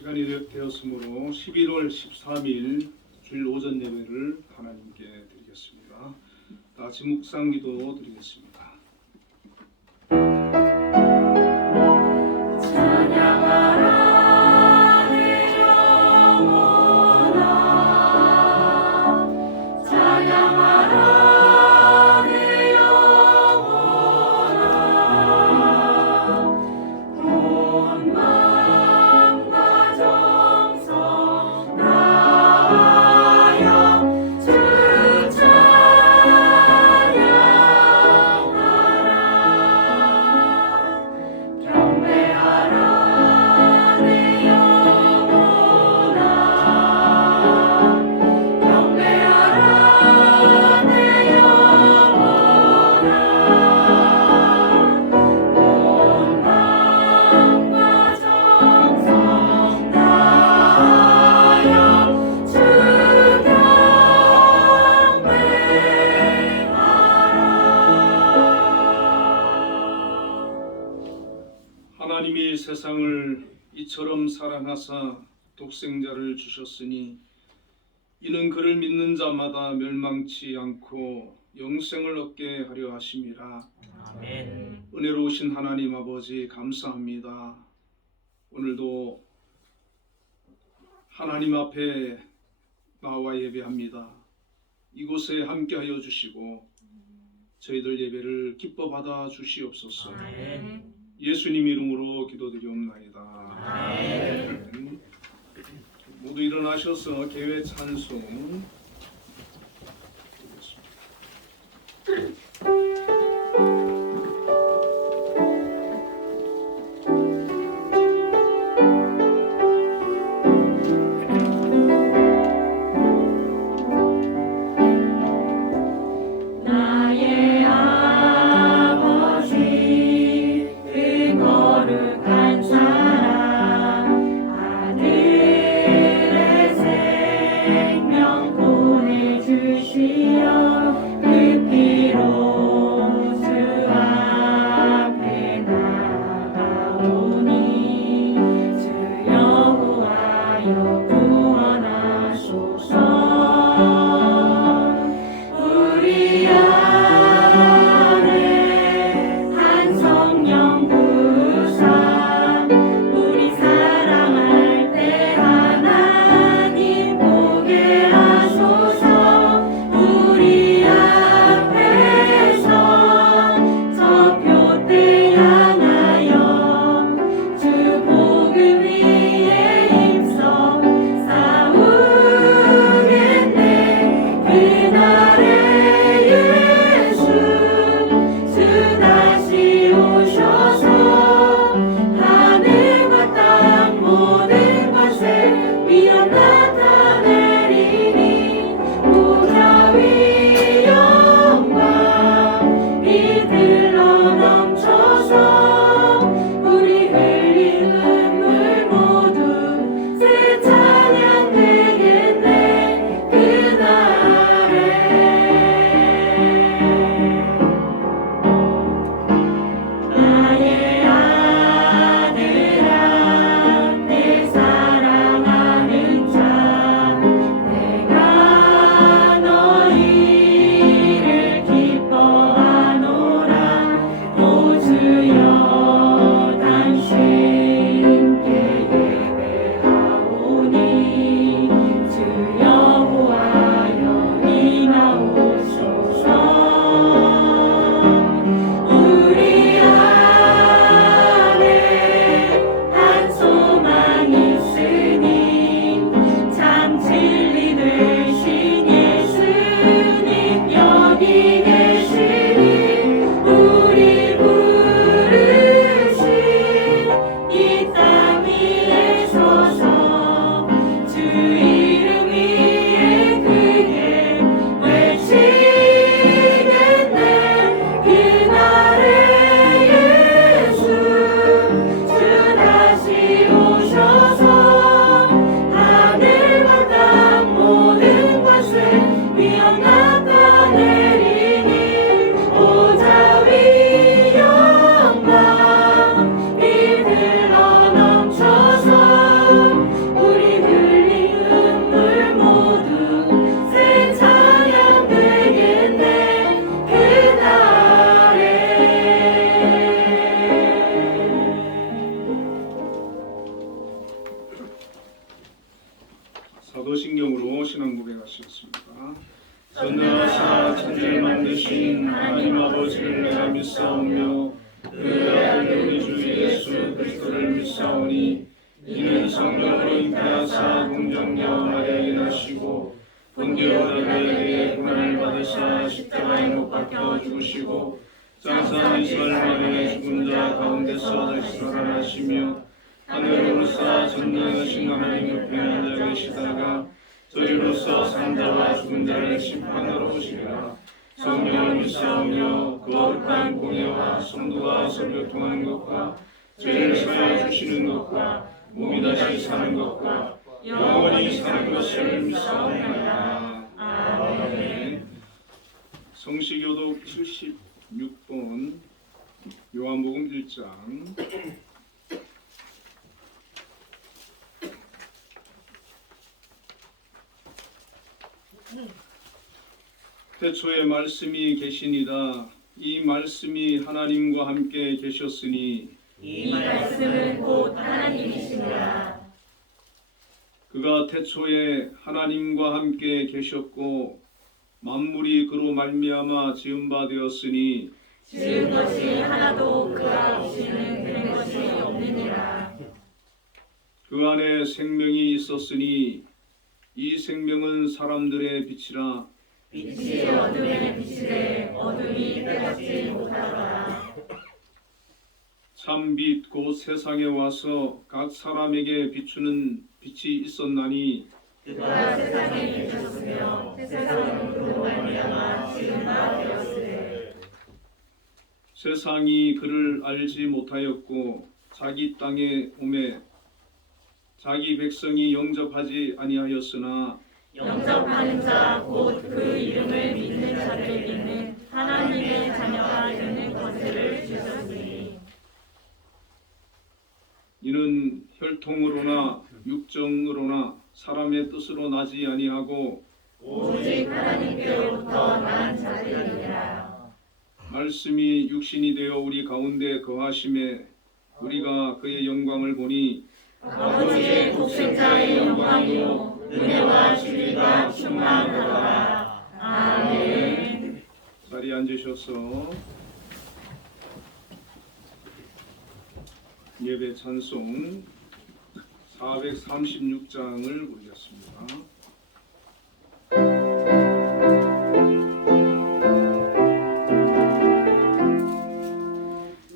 시간이 되었으므로 11월 13일 주일 오전 예배를 하나님께 드리겠습니다. 다 같이 묵상기도 드리겠습니다. 하나님이 세상을 이처럼 사랑하사 독생자를 주셨으니 이는 그를 믿는 자마다 멸망치 않고 영생을 얻게 하려 하심이라. 아멘. 은혜로우신 하나님 아버지 감사합니다. 오늘도 하나님 앞에 나와 예배합니다. 이곳에 함께하여 주시고 저희들 예배를 기뻐 받아 주시옵소서. 아멘. 예수님 이름으로 기도드리옵나이다. 아멘. 모두 일어나셔서 개회 찬송 나의 아버지 그 거룩한 사랑 아들의 생명 사도신경으로 신앙 고백하시겠습니다. 전능하사 천지를 만드신 하나님 아버지를 내가 믿사오며 그 아들 우리 주 예수 그리스도를 믿사오니 이는 성령으로 잉태하사 동정녀 마리아에게 나시고 본디오 빌라도에게 고난을 받으사 십자가에 못 박혀 죽으시고 장사한 이스라엘 만에 죽은 자 가운데서 다시 살아나시며 하늘에 오르사 전능하신 하나님 옆에 앉아 계시다가 저희로서 산자와 죽은 자를 심판하러 오시리라. 성령을 믿사오며 거룩한 공예와 성도와 설교통하는 것과 죄를 사하여 주시는 것과 몸이 다시 사는 것과 영원히 사는 것을 믿사옵나이다. 아멘. 성시교독 76번 요한복음 1장. 태초에 말씀이 계시니라. 이 말씀이 하나님과 함께 계셨으니 이 말씀은 곧 하나님이시니라. 그가 태초에 하나님과 함께 계셨고 만물이 그로 말미암아 지은 바 되었으니 지은 것이 하나도 그가 없이는 된 것이 없느니라. 그 안에 생명이 있었으니 이 생명은 사람들의 빛이라. 빛이 어둠에 비치되 어둠이 빼앗지 못하더라. 참 빛 곧 세상에 와서 각 사람에게 비추는 빛이 있었나니 그가 세상에 계셨으며 세상은 그로 말미암아 지은 바 되었으되 세상이 그를 알지 못하였고 자기 땅에 오매 자기 백성이 영접하지 아니하였으나 영접하는 자 곧 그 이름을 믿는 자들에게는 하나님의 자녀가 되는 권세를 주셨으니 이는 혈통으로나 육정으로나 사람의 뜻으로 나지 아니하고 오직 하나님께로부터 난 자들이니라. 말씀이 육신이 되어 우리 가운데 거하심에 우리가 그의 영광을 보니 아버지의 독생자의 영광이요 은혜와 진리가 충만하더라. 아멘. 자리에 앉으셔서 예배 찬송 436장을 부르겠습니다.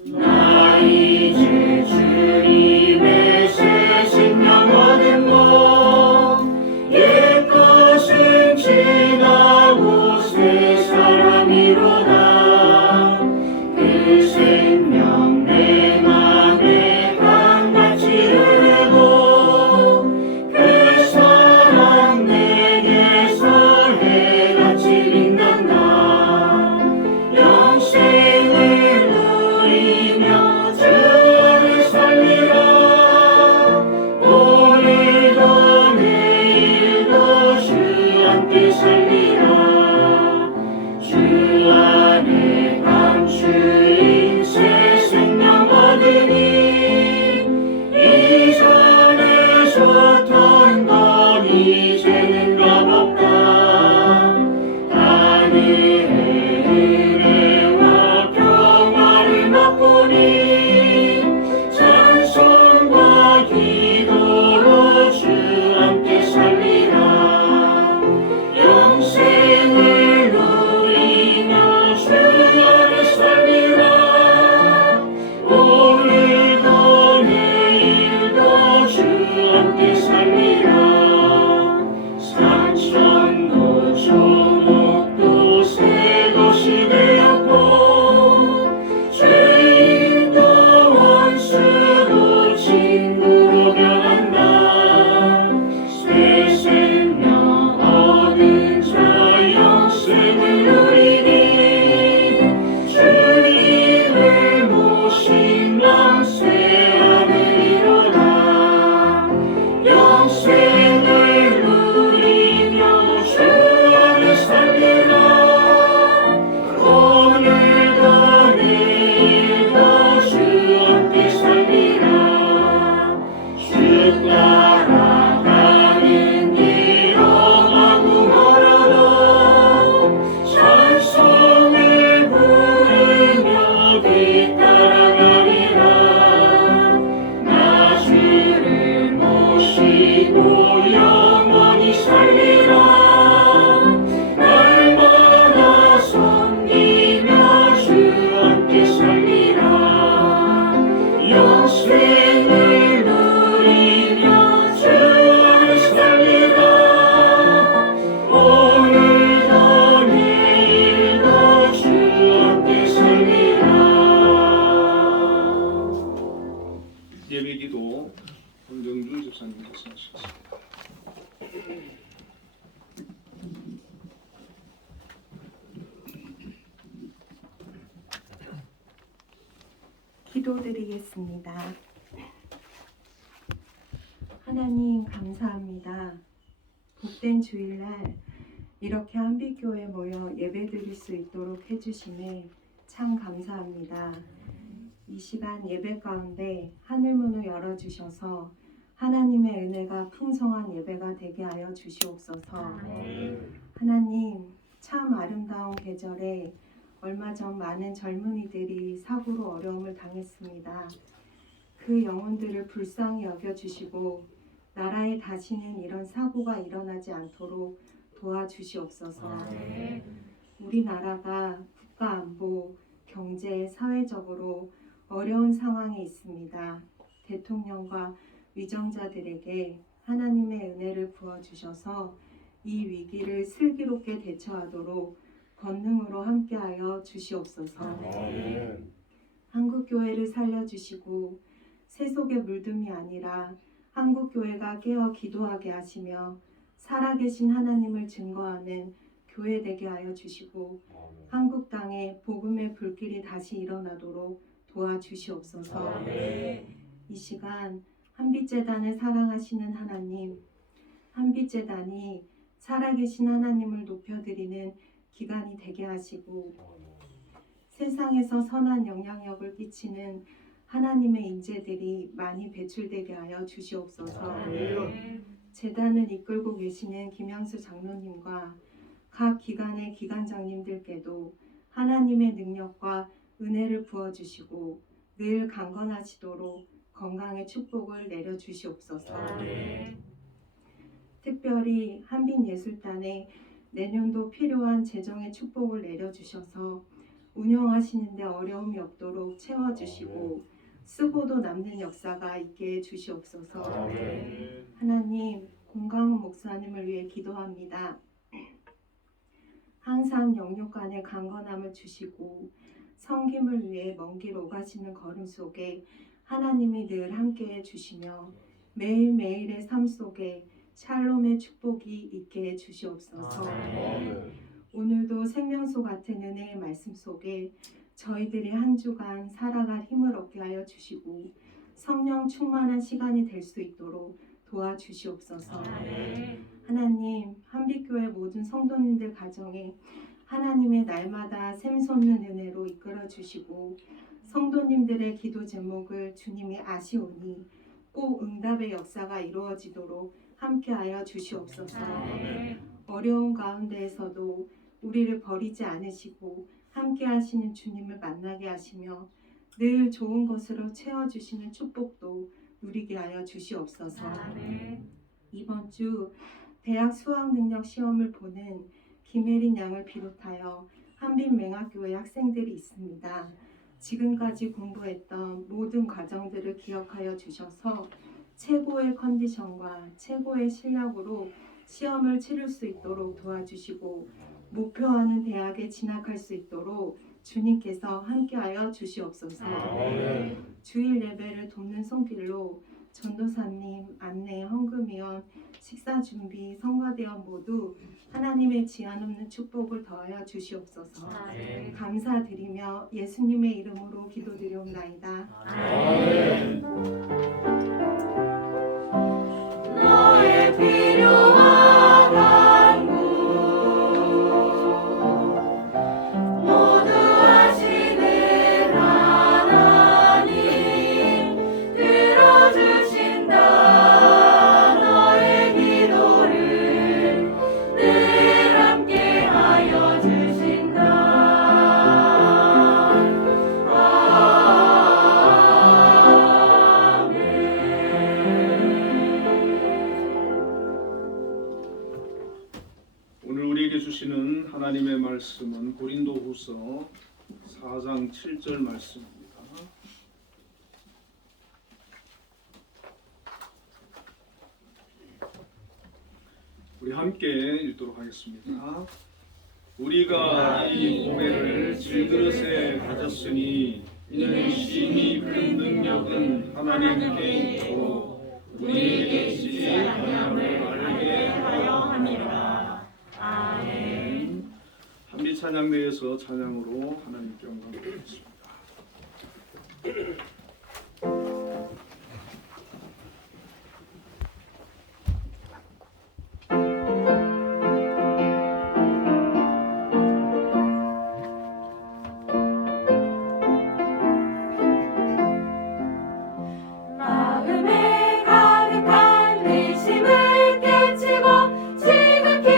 나 이제 주님의 새 생명 얻은 몸 옛것은 지나고 새 사람이로다. 그 생명 내 맘에 강같이 흐르고 그 사랑 말씀을 집사님께서 하시겠습니다. 기도드리겠습니다. 하나님 감사합니다. 복된 주일날 이렇게 한빛교회에 모여 예배드릴 수 있도록 해주심에 참 감사합니다. 이 시간 예배 가운데 하늘문을 열어주셔서 하나님의 은혜가 풍성한 예배가 되게 하여 주시옵소서. 하나님 참 아름다운 계절에 얼마 전 많은 젊은이들이 사고로 어려움을 당했습니다. 그 영혼들을 불쌍히 여겨주시고 나라에 다시는 이런 사고가 일어나지 않도록 도와주시옵소서. 우리나라가 국가 안보, 경제, 사회적으로 어려운 상황에 있습니다. 대통령과 위정자들에게 하나님의 은혜를 부어주셔서 이 위기를 슬기롭게 대처하도록 권능으로 함께하여 주시옵소서. 한국교회를 살려주시고 세속의 물둠이 아니라 한국교회가 깨어 기도하게 하시며 살아계신 하나님을 증거하는 교회 되게 하여 주시고 한국 땅에 복음의 불길이 다시 일어나도록 도와주시옵소서. 이 시간 한빛재단을 사랑하시는 하나님, 한빛재단이 살아계신 하나님을 높여드리는 기간이 되게 하시고 세상에서 선한 영향력을 끼치는 하나님의 인재들이 많이 배출되게 하여 주시옵소서. 재단을 이끌고 계시는 김양수 장로님과 각 기관의 기관장님들께도 하나님의 능력과 은혜를 부어주시고 늘 강건하시도록 건강의 축복을 내려주시옵소서. 특별히 한빛예술단에 내년도 필요한 재정의 축복을 내려주셔서 운영하시는 데 어려움이 없도록 채워주시고 쓰고도 남는 역사가 있게 해주시옵소서. 하나님, 공강훈 목사님을 위해 기도합니다. 항상 영육간의 강건함을 주시고 섬김을 위해 먼 길 오가시는 걸음 속에 하나님이 늘 함께해 주시며 매일매일의 삶 속에 샬롬의 축복이 있게 해 주시옵소서. 오늘도 생명수 같은 은혜의 말씀 속에 저희들이 한 주간 살아갈 힘을 얻게 하여 주시고 성령 충만한 시간이 될 수 있도록 도와주시옵소서. 하나님, 한빛교회 모든 성도님들 가정에 하나님의 날마다 샘솟는 은혜로 이끌어 주시고 성도님들의 기도 제목을 주님이 아시오니 꼭 응답의 역사가 이루어지도록 함께하여 주시옵소서. 어려운 가운데에서도 우리를 버리지 않으시고 함께하시는 주님을 만나게 하시며 늘 좋은 것으로 채워주시는 축복도 누리게 하여 주시옵소서. 이번 주 대학 수학능력 시험을 보는 김혜린 양을 비롯하여 한빛맹학교회 학생들이 있습니다. 지금까지 공부했던 모든 과정들을 기억하여 주셔서 최고의 컨디션과 최고의 실력으로 시험을 치를 수 있도록 도와주시고 목표하는 대학에 진학할 수 있도록 주님께서 함께하여 주시옵소서. 주일 예배를 돕는 손길로 전도사님, 안내, 헌금위원, 식사준비, 성가대원 모두 하나님의 지한 없는 축복을 더하여 주시옵소서. 감사드리며 예수님의 이름으로 기도드리옵나이다. 너의 필요와 간구 모두 아시는 하나님 들어주신다. 너의 기도를 늘 함께하여 주신다. 오늘 우리에게 주시는 하나님의 말씀은 고린도후서 4장 7절 말씀입니다. 우리 함께 읽도록 하겠습니다. 우리가 이 고백을 질그릇에 가졌으니 이는 심히 큰 능력은 하나님께 있고 우리에게 주지 아니함을 알게 하여 함이라. 아멘. 한미 찬양 내에서 찬양으로 하나님께 영광 드리겠습니다. 마음에 가득한 의심을 깨치고 지극히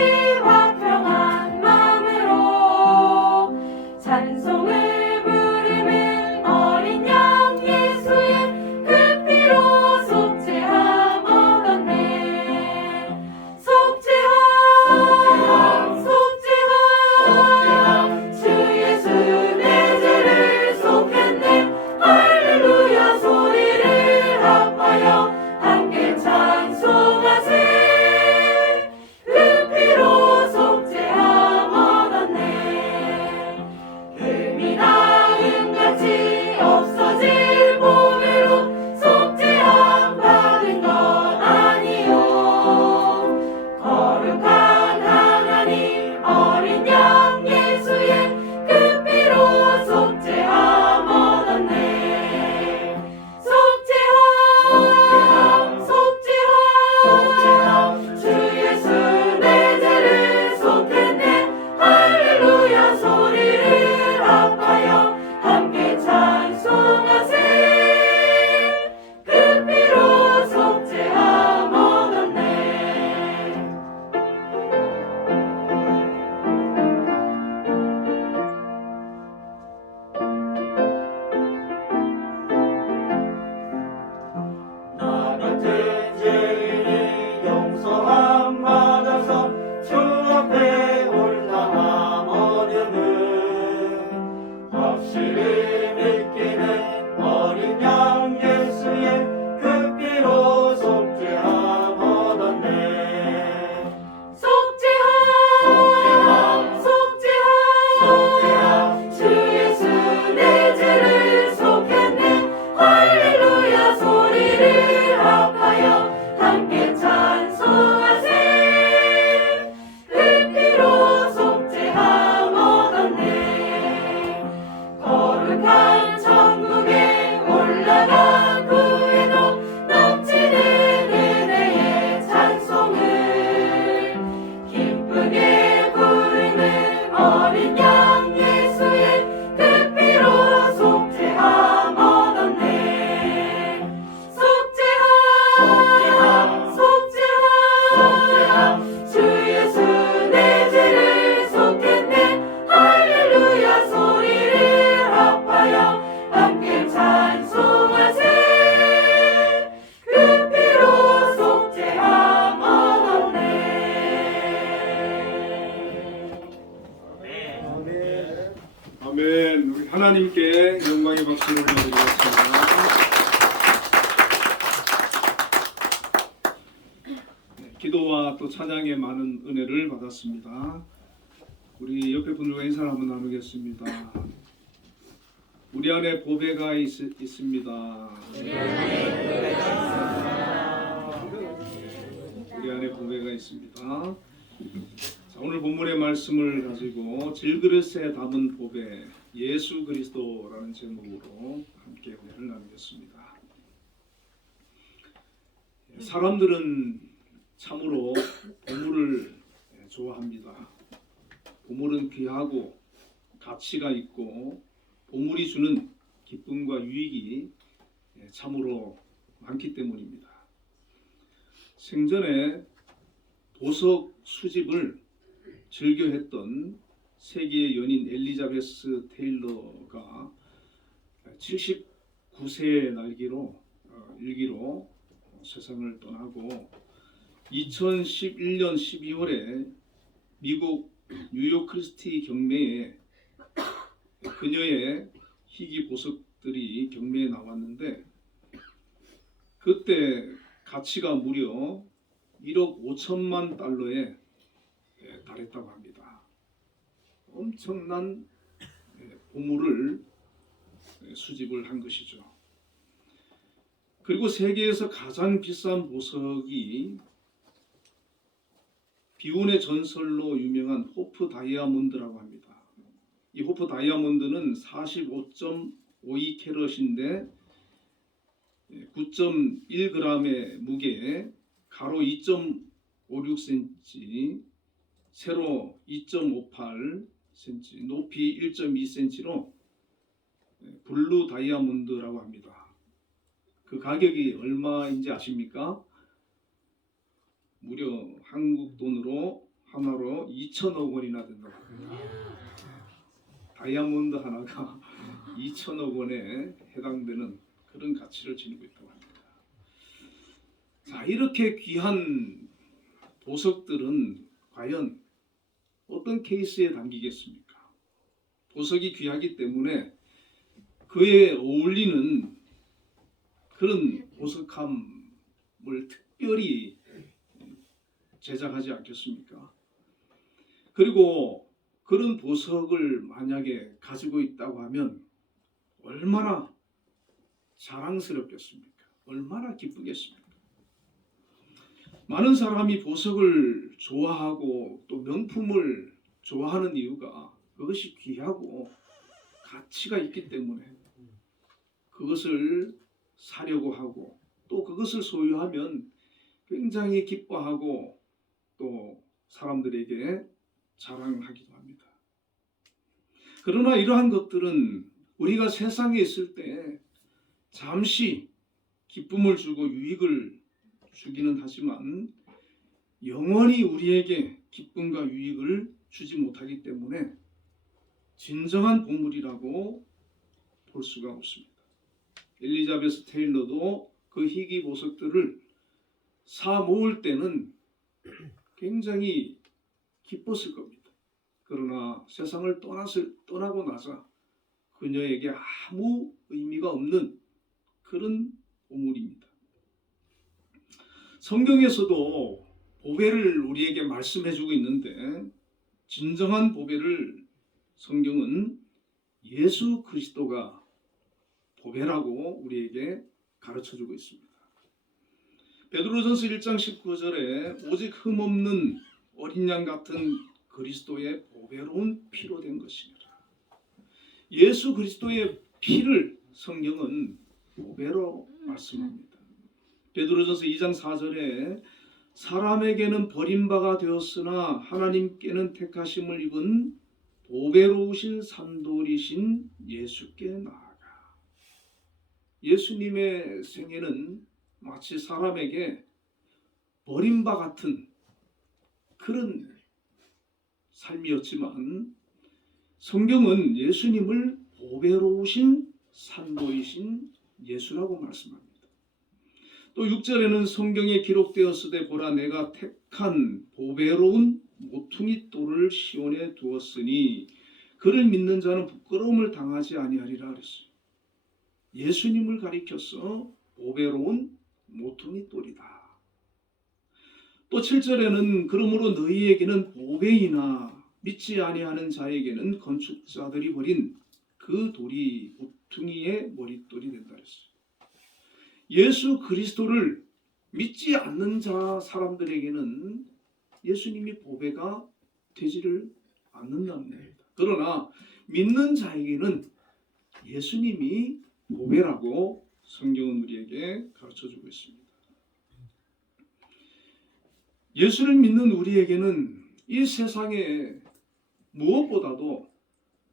화평한 마음으로 찬송을 부르는 어린 양 예수의 그 피로 속죄함 얻었네. 속죄함 속죄함 주 예수 내 죄를 속했네. 할렐루야 소리를 합하여 함께 찬송하세. 그 피로 속죄함 얻었네. 금이 나음같이 없어질 보배로 속죄함 받은 것 아니요. 거룩한 하나님 어린 양 예수의 그 피로 속죄함 얻었네. 속죄함 주 예수 내 죄를 속했네. 할렐루야 소리를 합하여 함께 찬송하세. 그 피로 속죄함 얻었네. 나 같은 죄인이 용서함 받아서 주 앞에 올라함 얻으는 확실히 믿기는 어린 양 예수의 그 피로 속죄함 얻었네. 속죄함 주 예수 내 죄를 속했네. 할렐루야 소리를 합하여 함께 찬송하세. 그 피로 속죄함 얻었네. 거룩한 천국에 올라간 후에도 넘치는 은혜의 찬송을 기쁘게 부르는 어린 양 예수의 그 피로 속죄함 얻었네. 속죄함 주 예수 내 죄를 속했네. 할렐루야 소리를 합하여 함께 찬송하세. 그 피로 속죄함 얻었네. 아멘. 우리 하나님께 영광의 박수를 올려드리겠습니다. 네, 기도와 또 찬양의 많은 은혜를 받았습니다. 우리 옆에 분들과 인사를 한번 나누겠습니다. 우리 안에 보배가 있습니다. 우리 안에 보배가 있습니다. 자, 오늘 본문의 말씀을 가지고 질그릇에 담은 보배 예수 그리스도라는 제목으로 함께 은혜를 나누겠습니다. 사람들은 참으로 보물을 좋아합니다. 보물은 귀하고 가치가 있고 보물이 주는 기쁨과 유익이 참으로 많기 때문입니다. 생전에 보석 수집을 즐겨했던 세계의 연인 엘리자베스 테일러가 79세의 일기로 세상을 떠나고 2011년 12월에 미국 뉴욕 크리스티 경매에 그녀의 희귀 보석들이 경매에 나왔는데 그때 가치가 무려 1억 5천만 달러에 달했다고 합니다. 엄청난 보물을 수집을 한 것이죠. 그리고 세계에서 가장 비싼 보석이 비운의 전설로 유명한 호프 다이아몬드라고 합니다. 이 호프 다이아몬드는 45.52 캐럿인데 9.1g의 무게에 가로 2.56cm, 세로 2.58cm, 높이 1.2cm로 블루 다이아몬드라고 합니다. 그 가격이 얼마인지 아십니까? 무려 한국 돈으로 하나로 2천억 원이나 된다고 합니다. 다이아몬드 하나가 2천억 원에 해당되는 그런 가치를 지니고 있다고 합니다. 자, 이렇게 귀한 보석들은 과연 어떤 케이스에 담기겠습니까? 보석이 귀하기 때문에 그에 어울리는 그런 보석함을 특별히 제작하지 않겠습니까? 그리고 그런 보석을 만약에 가지고 있다고 하면 얼마나 자랑스럽겠습니까? 얼마나 기쁘겠습니까? 많은 사람이 보석을 좋아하고 또 명품을 좋아하는 이유가 그것이 귀하고 가치가 있기 때문에 그것을 사려고 하고 또 그것을 소유하면 굉장히 기뻐하고 또 사람들에게 자랑하기도 합니다. 그러나 이러한 것들은 우리가 세상에 있을 때 잠시 기쁨을 주고 유익을 주기는 하지만 영원히 우리에게 기쁨과 유익을 주지 못하기 때문에 진정한 보물이라고 볼 수가 없습니다. 엘리자베스 테일러도 그 희귀 보석들을 사 모을 때는 굉장히 기뻤을 겁니다. 그러나 세상을 떠나고 나서 그녀에게 아무 의미가 없는 그런 보물입니다. 성경에서도 보배를 우리에게 말씀해주고 있는데 진정한 보배를 성경은 예수 그리스도가 보배라고 우리에게 가르쳐주고 있습니다. 베드로전서 1장 19절에 오직 흠없는 어린 양 같은 그리스도의 보배로운 피로 된 것이니라. 예수 그리스도의 피를 성경은 보배로 말씀합니다. 베드로전서 2장 4절에 사람에게는 버림바가 되었으나 하나님께는 택하심을 입은 보배로우신 산돌이신 예수께 나아가. 예수님의 생애는 마치 사람에게 버림바 같은 그런 삶이었지만 성경은 예수님을 보배로우신 산도이신 예수라고 말씀합니다. 또 6절에는 성경에 기록되었으되 보라 내가 택한 보배로운 모퉁이 돌을 시온에 두었으니 그를 믿는 자는 부끄러움을 당하지 아니하리라 그랬어요. 예수님을 가리켜서 보배로운 모퉁이 돌이다. 또 7절에는 그러므로 너희에게는 보배이나 믿지 아니하는 자에게는 건축자들이 버린 그 돌이 모퉁이의 머릿돌이 된다 그랬어요. 예수 그리스도를 믿지 않는 자 사람들에게는 예수님이 보배가 되지를 않는다는 겁니다. 그러나 믿는 자에게는 예수님이 보배라고 성경은 우리에게 가르쳐주고 있습니다. 예수를 믿는 우리에게는 이 세상에 무엇보다도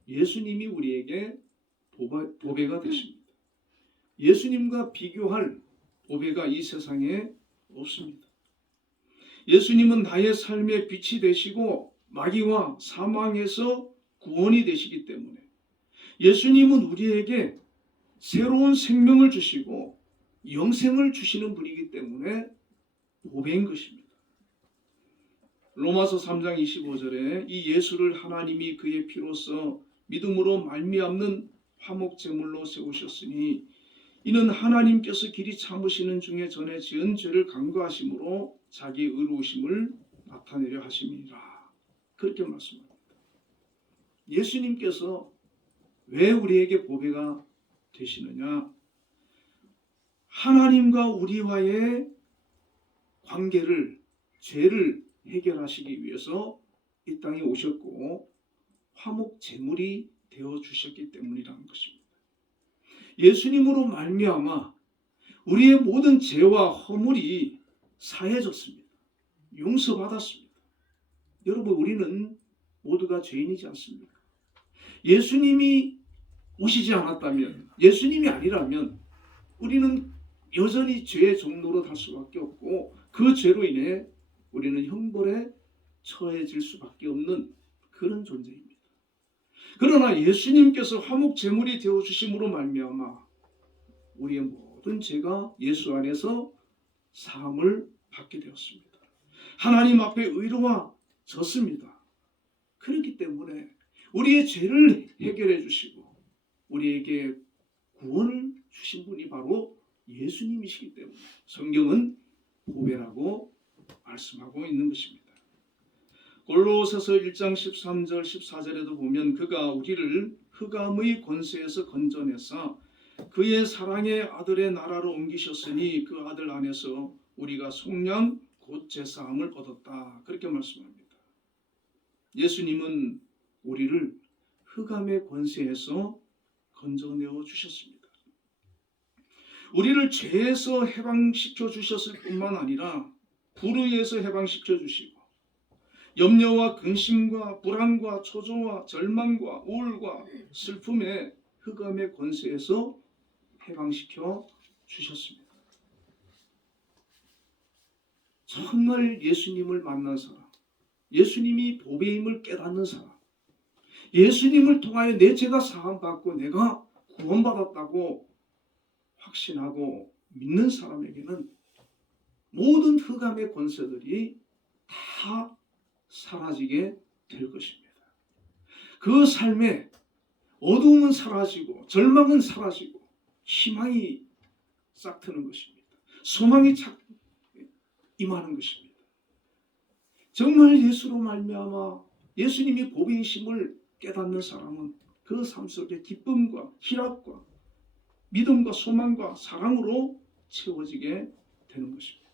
예수님이 우리에게 보배가 되십니다. 예수님과 비교할 보배가 이 세상에 없습니다. 예수님은 나의 삶의 빛이 되시고 마귀와 사망에서 구원이 되시기 때문에 예수님은 우리에게 새로운 생명을 주시고 영생을 주시는 분이기 때문에 보배인 것입니다. 로마서 3장 25절에 이 예수를 하나님이 그의 피로써 믿음으로 말미암는 화목제물로 세우셨으니 이는 하나님께서 길이 참으시는 중에 전에 지은 죄를 간구하심으로 자기 의로우심을 나타내려 하심이니라. 그렇게 말씀합니다. 예수님께서 왜 우리에게 보배가 되시느냐? 하나님과 우리와의 관계를, 죄를 해결하시기 위해서 이 땅에 오셨고 화목 제물이 되어 주셨기 때문이라는 것입니다. 예수님으로 말미암아 우리의 모든 죄와 허물이 사해졌습니다. 용서받았습니다. 여러분, 우리는 모두가 죄인이지 않습니까? 예수님이 오시지 않았다면, 예수님이 아니라면 우리는 여전히 죄의 종로로 갈 수밖에 없고 그 죄로 인해 우리는 형벌에 처해질 수밖에 없는 그런 존재입니다. 그러나 예수님께서 화목 제물이 되어 주심으로 말미암아 우리의 모든 죄가 예수 안에서 사함을 받게 되었습니다. 하나님 앞에 의로워졌습니다. 그렇기 때문에 우리의 죄를 해결해 주시고 우리에게 구원을 주신 분이 바로 예수님이시기 때문에 성경은 보배라고 말씀하고 있는 것입니다. 골로새서 1장 13절 14절에도 보면 그가 우리를 흑암의 권세에서 건져내사 그의 사랑의 아들의 나라로 옮기셨으니 그 아들 안에서 우리가 속량 곧 제사함을 얻었다. 그렇게 말씀합니다. 예수님은 우리를 흑암의 권세에서 건져내어 주셨습니다. 우리를 죄에서 해방시켜 주셨을 뿐만 아니라 불의에서 해방시켜 주시고 염려와 근심과 불안과 초조와 절망과 우울과 슬픔의 흑암의 권세에서 해방시켜 주셨습니다. 정말 예수님을 만난 사람, 예수님이 보배임을 깨닫는 사람, 예수님을 통하여 내 죄가 사함받고 내가 구원받았다고 확신하고 믿는 사람에게는 모든 흑암의 권세들이 다 사라지게 될 것입니다. 그 삶에 어두움은 사라지고 절망은 사라지고 희망이 싹트는 것입니다. 소망이 착 임하는 것입니다. 정말 예수로 말미암아 예수님이 보배이심을 깨닫는 사람은 그 삶 속에 기쁨과 희락과 믿음과 소망과 사랑으로 채워지게 되는 것입니다.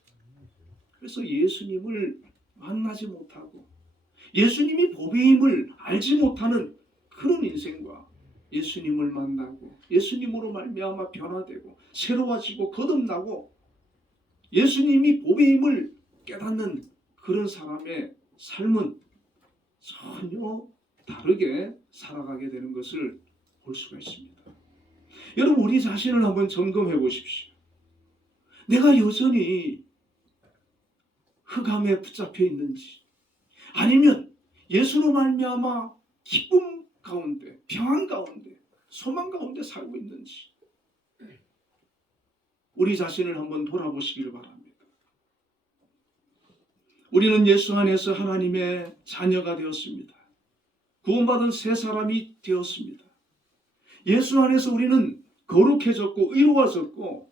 그래서 예수님을 만나지 못하고 예수님이 보배임을 알지 못하는 그런 인생과 예수님을 만나고 예수님으로 말미암아 변화되고 새로워지고 거듭나고 예수님이 보배임을 깨닫는 그런 사람의 삶은 전혀 다르게 살아가게 되는 것을 볼 수가 있습니다. 여러분, 우리 자신을 한번 점검해 보십시오. 내가 여전히 흑암에 붙잡혀 있는지 아니면 예수로 말미암아 기쁨 가운데, 평안 가운데, 소망 가운데 살고 있는지 우리 자신을 한번 돌아보시기를 바랍니다. 우리는 예수 안에서 하나님의 자녀가 되었습니다. 구원받은 새 사람이 되었습니다. 예수 안에서 우리는 거룩해졌고 의로워졌고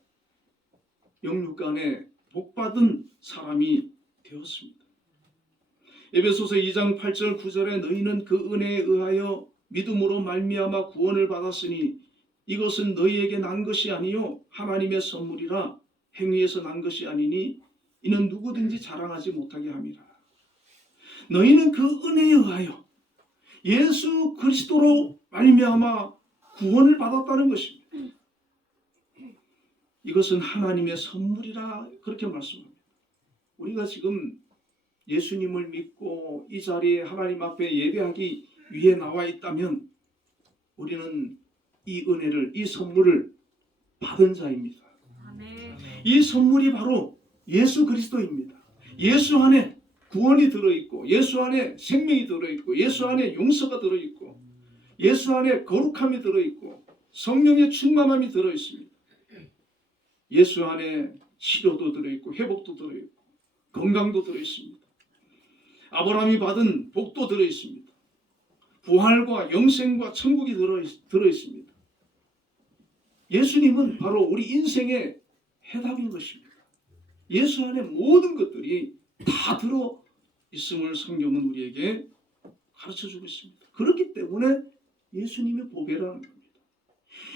영육간에 복받은 사람이 되었습니다. 에베소서 2장 8절 9절에 너희는 그 은혜에 의하여 믿음으로 말미암아 구원을 받았으니 이것은 너희에게 난 것이 아니요 하나님의 선물이라 행위에서 난 것이 아니니 이는 누구든지 자랑하지 못하게 함이라. 너희는 그 은혜에 의하여 예수 그리스도로 말미암아 구원을 받았다는 것입니다. 이것은 하나님의 선물이라 그렇게 말씀합니다. 우리가 지금 예수님을 믿고 이 자리에 하나님 앞에 예배하기 위해 나와 있다면 우리는 이 은혜를, 이 선물을 받은 자입니다. 아멘. 이 선물이 바로 예수 그리스도입니다. 예수 안에 구원이 들어있고 예수 안에 생명이 들어있고 예수 안에 용서가 들어있고 예수 안에 거룩함이 들어있고 성령의 충만함이 들어있습니다. 예수 안에 치료도 들어있고 회복도 들어있고 건강도 들어있습니다. 아브라함이 받은 복도 들어있습니다. 부활과 영생과 천국이 들어있습니다. 예수님은 바로 우리 인생의 해답인 것입니다. 예수 안에 모든 것들이 다 들어있음을 성경은 우리에게 가르쳐주고 있습니다. 그렇기 때문에 예수님의 보배라는 겁니다.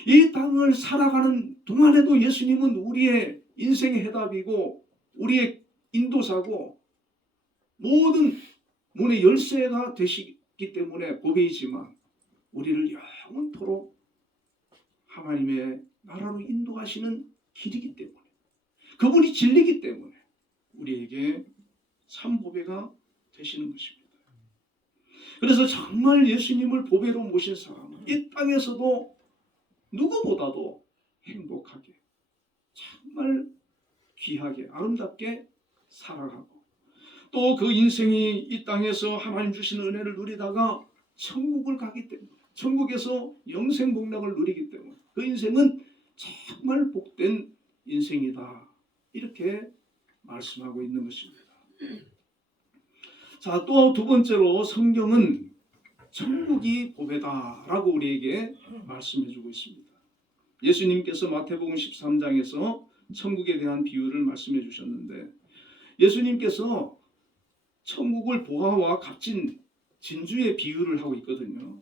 이 땅을 살아가는 동안에도 예수님은 우리의 인생의 해답이고 우리의 인도사고 모든 문의 열쇠가 되시기 때문에 보배이지만 우리를 영원토록 하나님의 나라로 인도하시는 길이기 때문에 그분이 진리이기 때문에 우리에게 참 보배가 되시는 것입니다. 그래서 정말 예수님을 보배로 모신 사람은 이 땅에서도 누구보다도 행복하게 정말 귀하게 아름답게 살아가고 또 그 인생이 이 땅에서 하나님 주시는 은혜를 누리다가 천국을 가기 때문에 천국에서 영생 복락을 누리기 때문에 그 인생은 정말 복된 인생이다 이렇게 말씀하고 있는 것입니다. 자, 또 두 번째로 성경은 천국이 보배다라고 우리에게 말씀해주고 있습니다. 예수님께서 마태복음 13장에서 천국에 대한 비유를 말씀해 주셨는데 예수님께서 천국을 보화와 값진 진주의 비유를 하고 있거든요.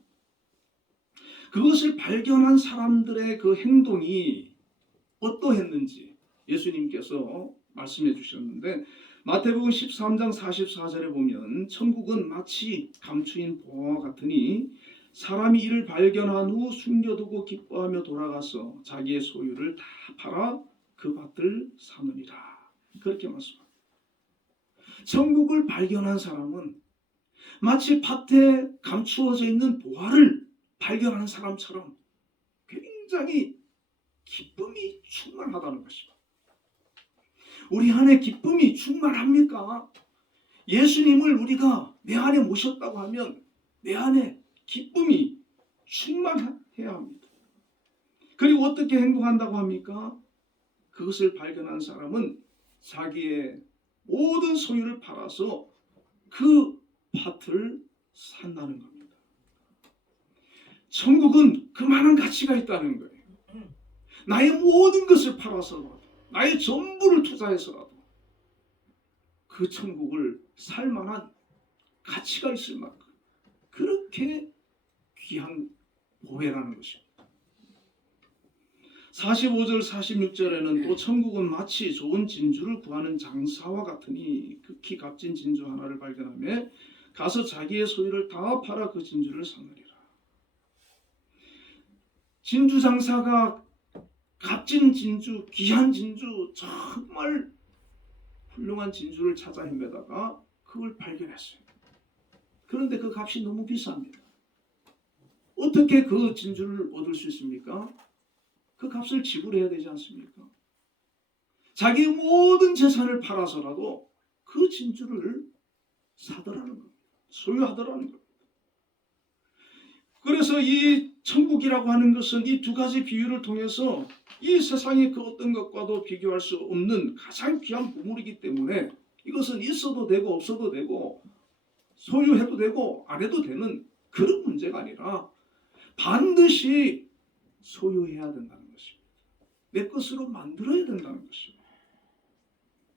그것을 발견한 사람들의 그 행동이 어떠했는지 예수님께서 말씀해 주셨는데 마태복음 13장 44절에 보면 천국은 마치 감추인 보화와 같으니 사람이 이를 발견한 후 숨겨두고 기뻐하며 돌아가서 자기의 소유를 다 팔아 그 밭을 사느니라. 그렇게 말씀합니다. 천국을 발견한 사람은 마치 밭에 감추어져 있는 보화를 발견하는 사람처럼 굉장히 기쁨이 충만하다는 것입니다. 우리 안에 기쁨이 충만합니까? 예수님을 우리가 내 안에 모셨다고 하면 내 안에 기쁨이 충만해야 합니다. 그리고 어떻게 행동한다고 합니까? 그것을 발견한 사람은 자기의 모든 소유를 팔아서 그 밭을 산다는 겁니다. 천국은 그만한 가치가 있다는 거예요. 나의 모든 것을 팔아서라도 나의 전부를 투자해서라도 그 천국을 살 만한 가치가 있을 만큼 그렇게 귀한 보배라는 것입니다. 45절 46절에는 또 천국은 마치 좋은 진주를 구하는 장사와 같으니 극히 값진 진주 하나를 발견하며 가서 자기의 소유를 다 팔아 그 진주를 사느니라. 진주 장사가 값진 진주, 귀한 진주, 정말 훌륭한 진주를 찾아 헤매다가 그걸 발견했어요. 그런데 그 값이 너무 비쌉니다. 어떻게 그 진주를 얻을 수 있습니까? 그 값을 지불해야 되지 않습니까? 자기의 모든 재산을 팔아서라도 그 진주를 사더라는 겁니다. 소유하더라는 겁니다. 그래서 이 천국이라고 하는 것은 이 두 가지 비유를 통해서 이 세상의 그 어떤 것과도 비교할 수 없는 가장 귀한 보물이기 때문에 이것은 있어도 되고 없어도 되고 소유해도 되고 안 해도 되는 그런 문제가 아니라 반드시 소유해야 된다는 것입니다. 내 것으로 만들어야 된다는 것입니다.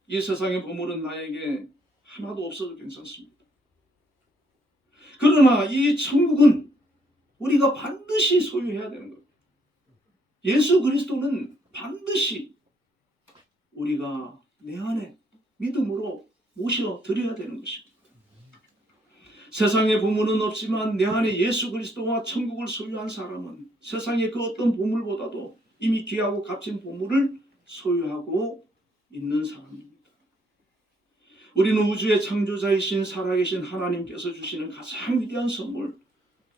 이 세상의 보물은 나에게 하나도 없어도 괜찮습니다. 그러나 이 천국은 우리가 반드시 소유해야 되는 겁니다. 예수 그리스도는 반드시 우리가 내 안에 믿음으로 모셔드려야 되는 것입니다. 세상의 보물은 없지만 내 안에 예수 그리스도와 천국을 소유한 사람은 세상의 그 어떤 보물보다도 이미 귀하고 값진 보물을 소유하고 있는 사람입니다. 우리는 우주의 창조자이신 살아계신 하나님께서 주시는 가장 위대한 선물,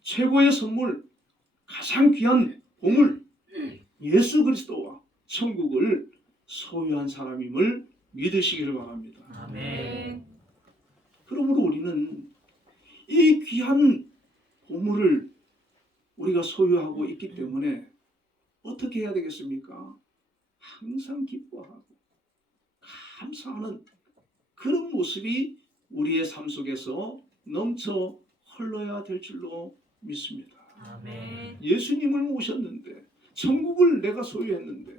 최고의 선물, 가장 귀한 보물, 예수 그리스도와 천국을 소유한 사람임을 믿으시기를 바랍니다. 아멘. 그러므로 우리는 이 귀한 보물을 우리가 소유하고 있기 때문에 어떻게 해야 되겠습니까? 항상 기뻐하고 감사하는 그런 모습이 우리의 삶 속에서 넘쳐 흘러야 될 줄로 믿습니다. 아멘. 예수님을 모셨는데 천국을 내가 소유했는데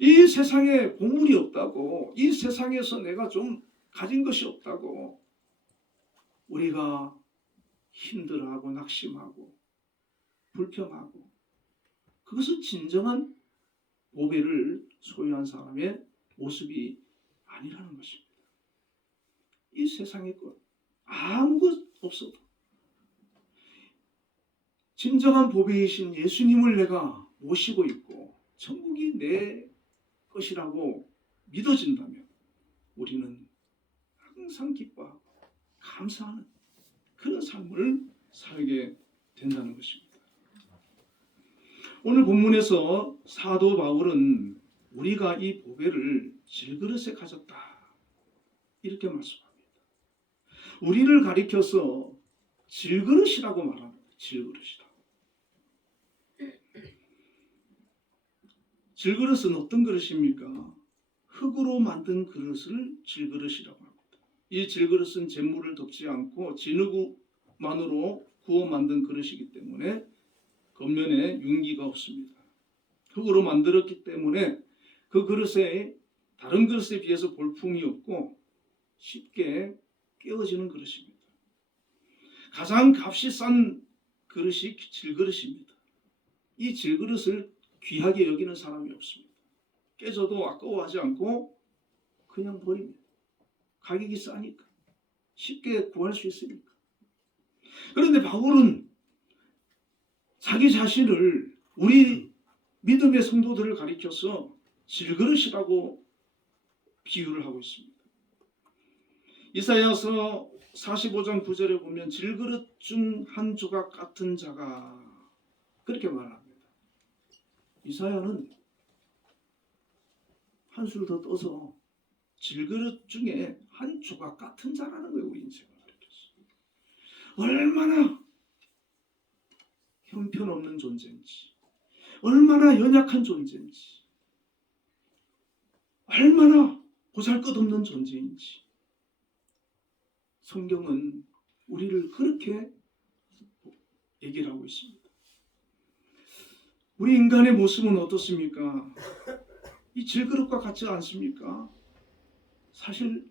이 세상에 보물이 없다고 이 세상에서 내가 좀 가진 것이 없다고 우리가 힘들어하고 낙심하고 불평하고 그것은 진정한 보배를 소유한 사람의 모습이 아니라는 것입니다. 이 세상의 것 아무 것 없어도 진정한 보배이신 예수님을 내가 모시고 있고 천국이 내 것이라고 믿어진다면 우리는 항상 기뻐하고 감사하는 그런 삶을 살게 된다는 것입니다. 오늘 본문에서 사도 바울은 우리가 이 보배를 질그릇에 가졌다 이렇게 말씀합니다. 우리를 가리켜서 질그릇이라고 말합니다. 질그릇이라고. 질그릇은 어떤 그릇입니까? 흙으로 만든 그릇을 질그릇이라고 합니다. 이 질그릇은 잿물을 덮지 않고 진흙만으로 구워 만든 그릇이기 때문에 겉면에 윤기가 없습니다. 흙으로 만들었기 때문에 그 그릇에 다른 그릇에 비해서 볼품이 없고 쉽게 깨어지는 그릇입니다. 가장 값이 싼 그릇이 질그릇입니다. 이 질그릇을 귀하게 여기는 사람이 없습니다. 깨져도 아까워하지 않고 그냥 버립니다. 가격이 싸니까 쉽게 구할 수 있으니까. 그런데 바울은 자기 자신을 우리 믿음의 성도들을 가리켜서 질그릇이라고 비유를 하고 있습니다. 이사야서 45장 9절에 보면 질그릇 중 한 조각 같은 자가 그렇게 말합니다. 이사야는 한술 더 떠서 질그릇 중에 한 조각 같은 자라는 거예요. 우리 인생을 가리켰어요. 얼마나 형편없는 존재인지, 얼마나 연약한 존재인지, 얼마나 보잘것없는 존재인지 성경은 우리를 그렇게 얘기를 하고 있습니다. 우리 인간의 모습은 어떻습니까? 이 질그릇과 같지 않습니까? 사실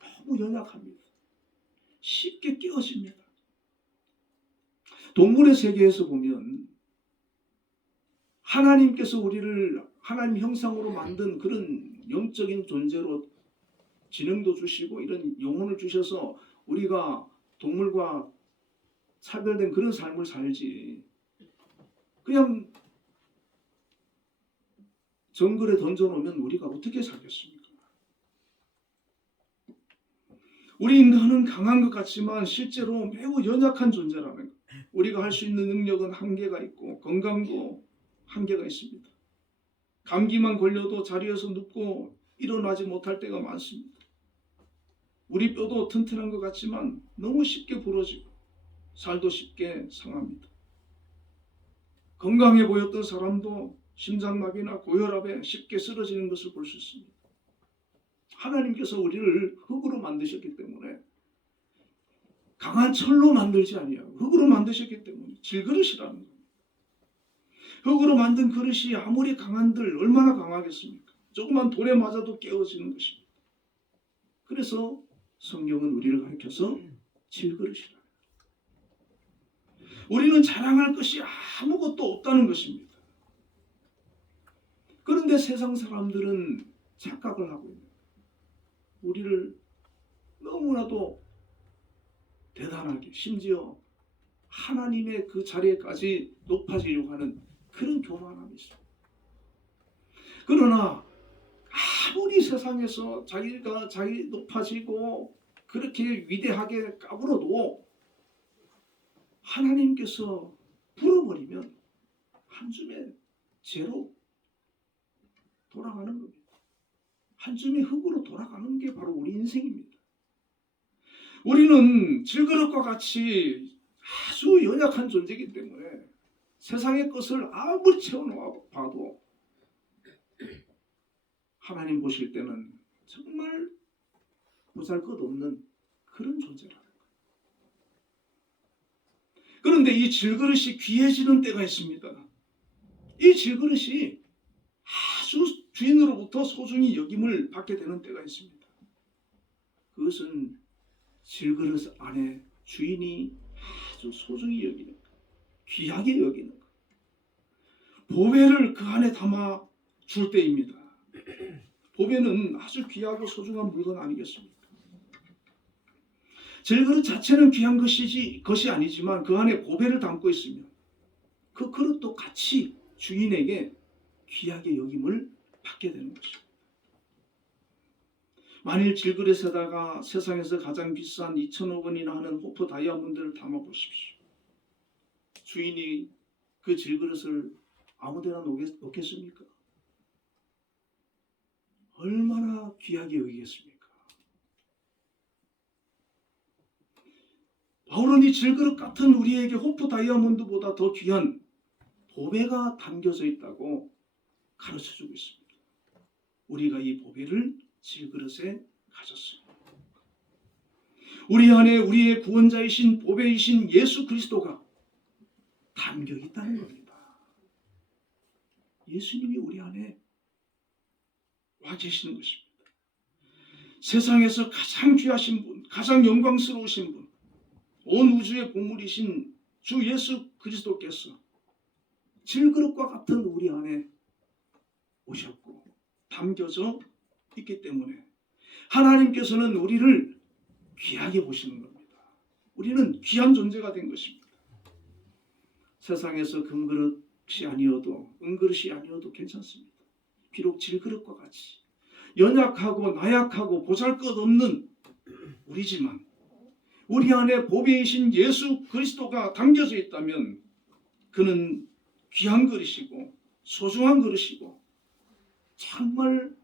너무 연약합니다. 쉽게 깨어집니다. 동물의 세계에서 보면 하나님께서 우리를 하나님 형상으로 만든 그런 영적인 존재로 지능도 주시고 이런 영혼을 주셔서 우리가 동물과 차별된 그런 삶을 살지 그냥 정글에 던져놓으면 우리가 어떻게 살겠습니까? 우리 인간은 강한 것 같지만 실제로 매우 연약한 존재라는 것. 우리가 할 수 있는 능력은 한계가 있고 건강도 한계가 있습니다. 감기만 걸려도 자리에서 눕고 일어나지 못할 때가 많습니다. 우리 뼈도 튼튼한 것 같지만 너무 쉽게 부러지고 살도 쉽게 상합니다. 건강해 보였던 사람도 심장마비나 고혈압에 쉽게 쓰러지는 것을 볼 수 있습니다. 하나님께서 우리를 흙으로 만드셨기 때문에 강한 철로 만들지 아니하고 흙으로 만드셨기 때문에 질그릇이라는 겁니다. 흙으로 만든 그릇이 아무리 강한들 얼마나 강하겠습니까? 조그만 돌에 맞아도 깨어지는 것입니다. 그래서 성경은 우리를 가르쳐서 질그릇이라. 우리는 자랑할 것이 아무것도 없다는 것입니다. 그런데 세상 사람들은 착각을 하고 있는 거예요. 우리를 너무나도 대단하게 심지어 하나님의 그 자리에까지 높아지려고 하는 그런 교만함이 있습니다. 그러나 아무리 세상에서 자기가 자기 높아지고 그렇게 위대하게 까불어도 하나님께서 불어버리면 한 줌의 재로 돌아가는 겁니다. 한 줌의 흙으로 돌아가는 게 바로 우리 인생입니다. 우리는 질그릇과 같이 아주 연약한 존재이기 때문에 세상의 것을 아무리 채워봐도 하나님 보실 때는 정말 보잘것없는 그런 존재라는 거예요. 그런데 이 질그릇이 귀해지는 때가 있습니다. 이 질그릇이 아주 주인으로부터 소중히 여김을 받게 되는 때가 있습니다. 그것은 질그릇 안에 주인이 아주 소중히 여기는 것, 귀하게 여기는 것. 보배를 그 안에 담아 줄 때입니다. 보배는 아주 귀하고 소중한 물건 아니겠습니까? 질그릇 자체는 귀한 것이 아니지만 그 안에 보배를 담고 있으면 그 그릇도 같이 주인에게 귀하게 여김을 받게 되는 것입니다. 만일 질그릇에다가 세상에서 가장 비싼 2천억 원이나 하는 호프 다이아몬드를 담아 보십시오. 주인이 그 질그릇을 아무데나 놓겠습니까? 얼마나 귀하게 여기겠습니까? 바울은 이 질그릇 같은 우리에게 호프 다이아몬드보다 더 귀한 보배가 담겨져 있다고 가르쳐주고 있습니다. 우리가 이 보배를 질그릇에 가졌습니다. 우리 안에 우리의 구원자이신 보배이신 예수 그리스도가 담겨 있다는 겁니다. 예수님이 우리 안에 와 계시는 것입니다. 세상에서 가장 귀하신 분, 가장 영광스러우신 분, 온 우주의 보물이신 주 예수 그리스도께서 질그릇과 같은 우리 안에 오셨고 담겨져 있기 때문에 하나님께서는 우리를 귀하게 보시는 겁니다. 우리는 귀한 존재가 된 것입니다. 세상에서 금그릇이 아니어도 은그릇이 아니어도 괜찮습니다. 비록 질그릇과 같이 연약하고 나약하고 보잘것없는 우리지만 우리 안에 보배이신 예수 그리스도가 담겨져 있다면 그는 귀한 그릇이고 소중한 그릇이고 정말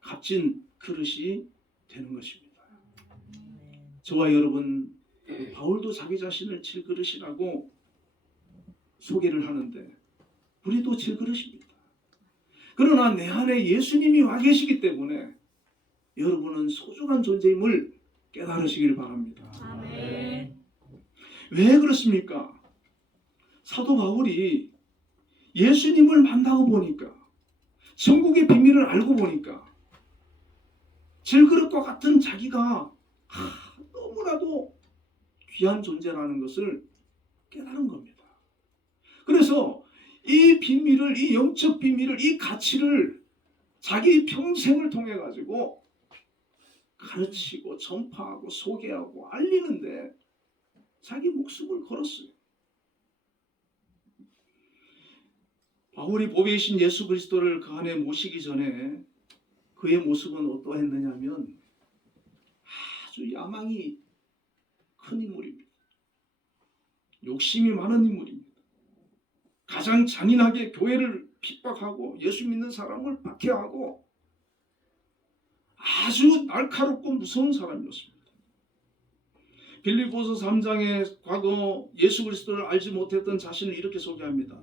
값진 그릇이 되는 것입니다. 저와 여러분, 바울도 자기 자신을 질그릇이라고 소개를 하는데 우리도 질그릇입니다. 그러나 내 안에 예수님이 와 계시기 때문에 여러분은 소중한 존재임을 깨달으시길 바랍니다. 아멘. 왜 그렇습니까? 사도 바울이 예수님을 만나고 보니까 천국의 비밀을 알고 보니까 질그릇과 같은 자기가 너무나도 귀한 존재라는 것을 깨달은 겁니다. 그래서 이 비밀을, 이 영적 비밀을, 이 가치를 자기 평생을 통해 가지고 가르치고 전파하고 소개하고 알리는데 자기 목숨을 걸었어요. 바울이 보배이신 예수 그리스도를 그 안에 모시기 전에 그의 모습은 어떠했느냐면 아주 야망이 큰 인물입니다. 욕심이 많은 인물입니다. 가장 잔인하게 교회를 핍박하고 예수 믿는 사람을 박해하고 아주 날카롭고 무서운 사람이었습니다. 빌립보서 3장에 과거 예수 그리스도를 알지 못했던 자신을 이렇게 소개합니다.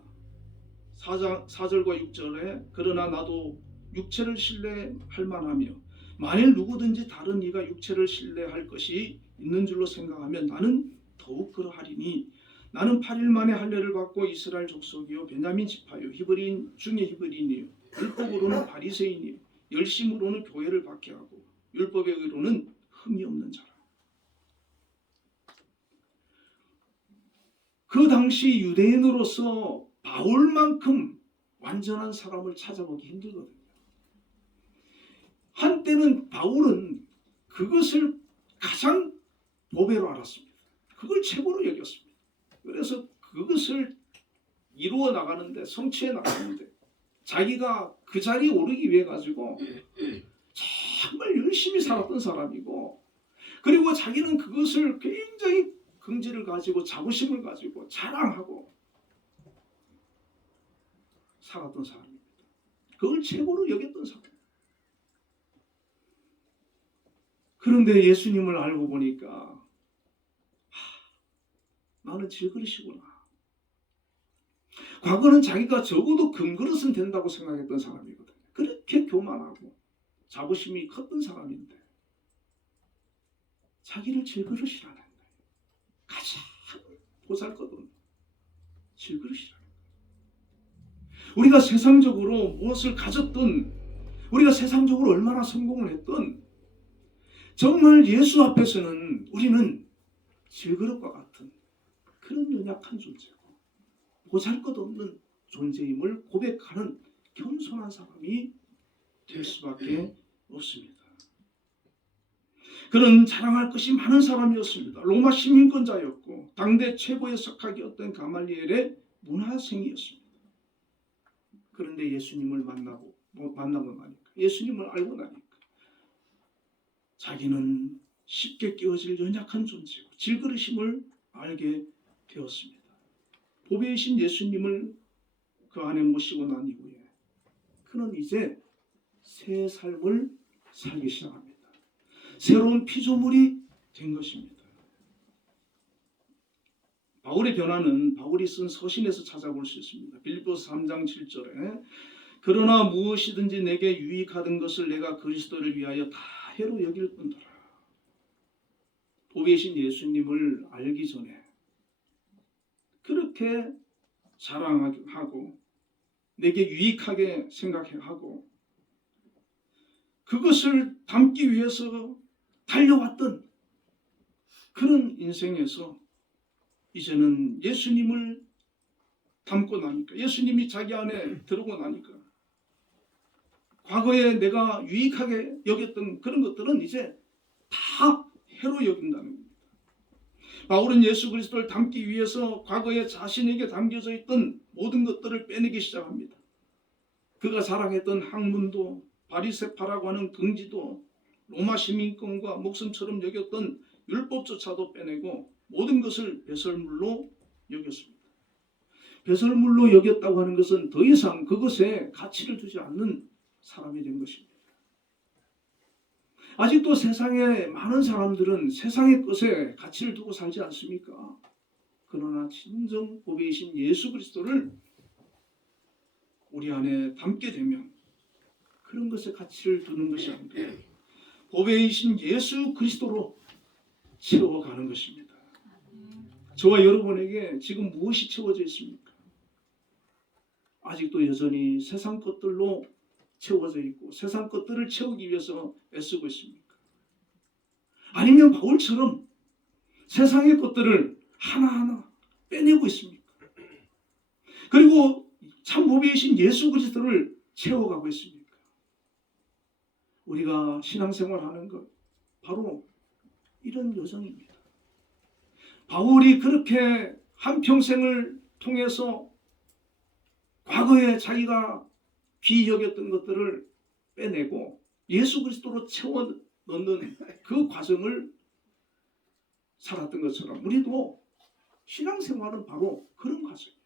4절과 6절에 그러나 나도 육체를 신뢰할 만하며 만일 누구든지 다른 이가 육체를 신뢰할 것이 있는 줄로 생각하면 나는 더욱 그러하리니 나는 8일 만에 할례를 받고 이스라엘 족속이요 베냐민 지파요 히브리인 중에 히브리인이요 율법으로는 바리새인이요 열심으로는 교회를 박해하고 율법의 의로는 흠이 없는 자라. 그 당시 유대인으로서 바울만큼 완전한 사람을 찾아보기 힘들거든요. 한때는 바울은 그것을 가장 보배로 알았습니다. 그걸 최고로 여겼습니다. 그래서 그것을 이루어 나가는데, 성취해 나가는데 자기가 그 자리에 오르기 위해 가지고 정말 열심히 살았던 사람이고, 그리고 자기는 그것을 굉장히 긍지를 가지고 자부심을 가지고 자랑하고 살았던 사람입니다. 그걸 최고로 여겼던 사람. 그런데 예수님을 알고 보니까 나는 질그릇이구나. 과거는 자기가 적어도 금그릇은 된다고 생각했던 사람이거든요. 그렇게 교만하고 자부심이 컸던 사람인데 자기를 질그릇이라는 거예요. 가장 보잘것없는 질그릇이라는 거예요. 우리가 세상적으로 무엇을 가졌든, 우리가 세상적으로 얼마나 성공을 했든 정말 예수 앞에서는 우리는 질그릇과 같은 그런 연약한 존재고 보잘것없는 존재임을 고백하는 겸손한 사람이 될 수밖에 없습니다. 그는 자랑할 것이 많은 사람이었습니다. 로마 시민권자였고 당대 최고의 석학이었던 가말리엘의 문화생이었습니다. 그런데 예수님을 만나고 나니까, 예수님을 알고 나니까 자기는 쉽게 깨어질 연약한 존재고 질그릇임을 알게 되었습니다. 보배이신 예수님을 그 안에 모시고 난 이후에 그는 이제 새 삶을 살기 시작합니다. 새로운 피조물이 된 것입니다. 바울의 변화는 바울이 쓴 서신에서 찾아볼 수 있습니다. 빌립보서 3장 7절에 그러나 무엇이든지 내게 유익하던 것을 내가 그리스도를 위하여 다 해로 여길 뿐더라. 보배이신 예수님을 알기 전에 그렇게 자랑하고 내게 유익하게 생각하고 그것을 담기 위해서 달려왔던 그런 인생에서 이제는 예수님을 담고 나니까, 예수님이 자기 안에 들어오고 나니까 과거에 내가 유익하게 여겼던 그런 것들은 이제 다 해로 여긴다는 겁니다. 바울은 예수 그리스도를 담기 위해서 과거에 자신에게 담겨져 있던 모든 것들을 빼내기 시작합니다. 그가 사랑했던 학문도, 바리새파라고 하는 긍지도, 로마 시민권과 목숨처럼 여겼던 율법조차도 빼내고 모든 것을 배설물로 여겼습니다. 배설물로 여겼다고 하는 것은 더 이상 그것에 가치를 두지 않는 사람이 된 것입니다. 아직도 세상에 많은 사람들은 세상의 것에 가치를 두고 살지 않습니까? 그러나 진정 보배이신 예수 그리스도를 우리 안에 담게 되면 그런 것에 가치를 두는 것이 아니라 보배이신 예수 그리스도로 채워가는 것입니다. 저와 여러분에게 지금 무엇이 채워져 있습니까? 아직도 여전히 세상 것들로 채워져 있고 세상 것들을 채우기 위해서 애쓰고 있습니까? 아니면 바울처럼 세상의 것들을 하나하나 빼내고 있습니까? 그리고 참 보배이신 예수 그리스도를 채워가고 있습니까? 우리가 신앙생활하는 것 바로 이런 여정입니다. 바울이 그렇게 한평생을 통해서 과거에 자기가 귀히 여겼던 것들을 빼내고 예수 그리스도로 채워 넣는 그 과정을 살았던 것처럼 우리도 신앙생활은 바로 그런 과정이에요.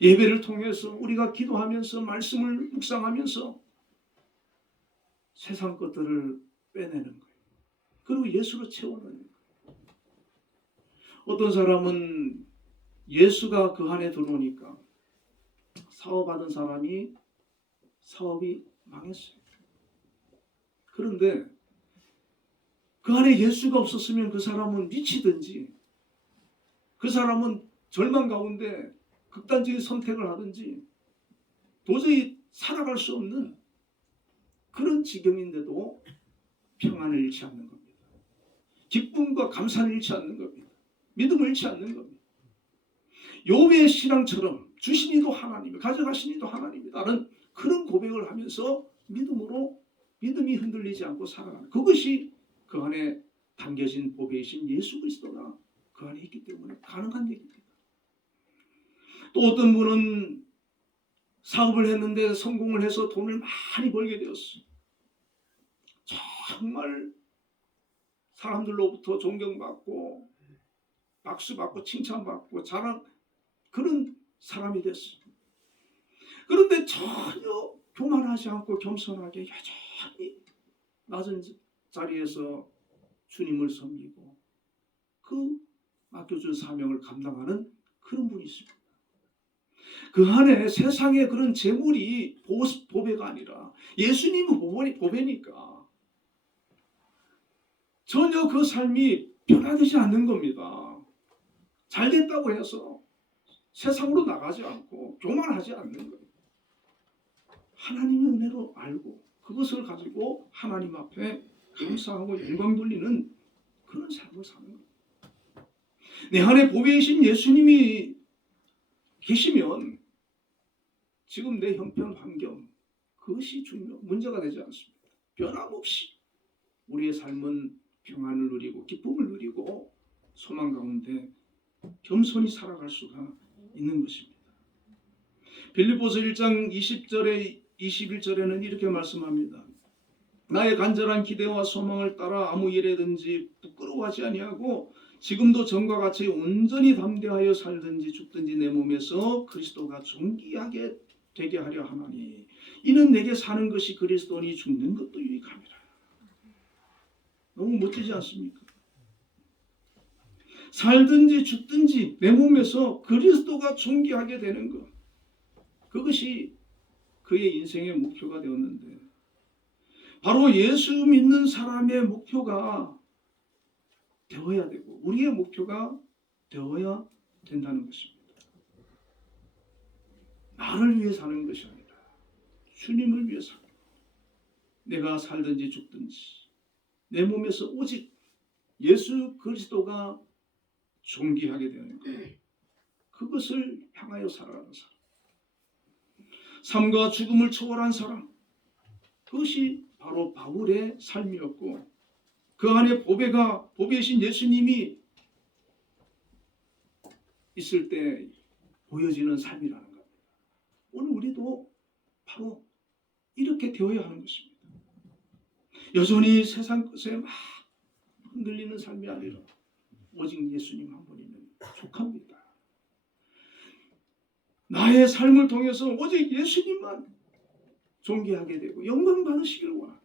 예배를 통해서 우리가 기도하면서 말씀을 묵상하면서 세상 것들을 빼내는 거예요. 그리고 예수로 채워넣는 거예요. 어떤 사람은 예수가 그 안에 들어오니까 사업하던 사람이 사업이 망했어요. 그런데 그 안에 예수가 없었으면 그 사람은 미치든지 그 사람은 절망 가운데 극단적인 선택을 하든지 도저히 살아갈 수 없는 그런 지경인데도 평안을 잃지 않는 겁니다. 기쁨과 감사를 잃지 않는 겁니다. 믿음을 잃지 않는 겁니다. 욥의 신앙처럼 주신 이도 하나님이 가져가신 이도 하나님이다라는 그런 고백을 하면서 믿음이 흔들리지 않고 살아가는 그것이 그 안에 담겨진 보배이신 예수 그리스도가 그 안에 있기 때문에 가능한 얘기입니다. 또 어떤 분은 사업을 했는데 성공을 해서 돈을 많이 벌게 되었어요. 정말 사람들로부터 존경받고 박수받고 칭찬받고 자랑 그런 사람이 됐어요. 그런데 전혀 교만하지 않고 겸손하게 여전히 낮은 자리에서 주님을 섬기고 그 맡겨준 사명을 감당하는 그런 분이 있습니다. 그 안에 세상의 그런 재물이 보배가 아니라 예수님은 보배니까 전혀 그 삶이 변화되지 않는 겁니다. 잘 됐다고 해서 세상으로 나가지 않고 교만하지 않는 거예요. 하나님의 은혜로 알고 그것을 가지고 하나님 앞에 감사하고 영광 돌리는 그런 삶을 사는 거예요. 내 안에 보배이신 예수님이 계시면 지금 내 형편 환경 그것이 문제가 되지 않습니다. 변함없이 우리의 삶은 평안을 누리고 기쁨을 누리고 소망 가운데 겸손히 살아갈 수가 있는 것입니다. 빌립보서 1장 20절에 21절에는 이렇게 말씀합니다. 나의 간절한 기대와 소망을 따라 아무 일에든지 부끄러워하지 아니하고 지금도 전과 같이 온전히 담대하여 살든지 죽든지 내 몸에서 그리스도가 존귀하게 되게 하려 하나니 이는 내게 사는 것이 그리스도니 죽는 것도 유익함이라. 너무 멋지지 않습니까? 살든지 죽든지 내 몸에서 그리스도가 존귀하게 되는 것, 그것이 그의 인생의 목표가 되었는데 바로 예수 믿는 사람의 목표가 되어야 되고 우리의 목표가 되어야 된다는 것입니다. 나를 위해 사는 것이 아니라 주님을 위해 살고 내가 살든지 죽든지 내 몸에서 오직 예수 그리스도가 존귀하게 되는 것, 그것을 향하여 살아가는 사람, 삶과 죽음을 초월한 사람, 그것이 바로 바울의 삶이었고 그 안에 보배이신 예수님이 있을 때 보여지는 삶이라는 겁니다. 오늘 우리도 바로 이렇게 되어야 하는 것입니다. 여전히 세상 것에 막 흔들리는 삶이 아니라 오직 예수님 한 분이면 족합니다. 나의 삶을 통해서 오직 예수님만 존귀하게 되고 영광 받으시길 원합니다.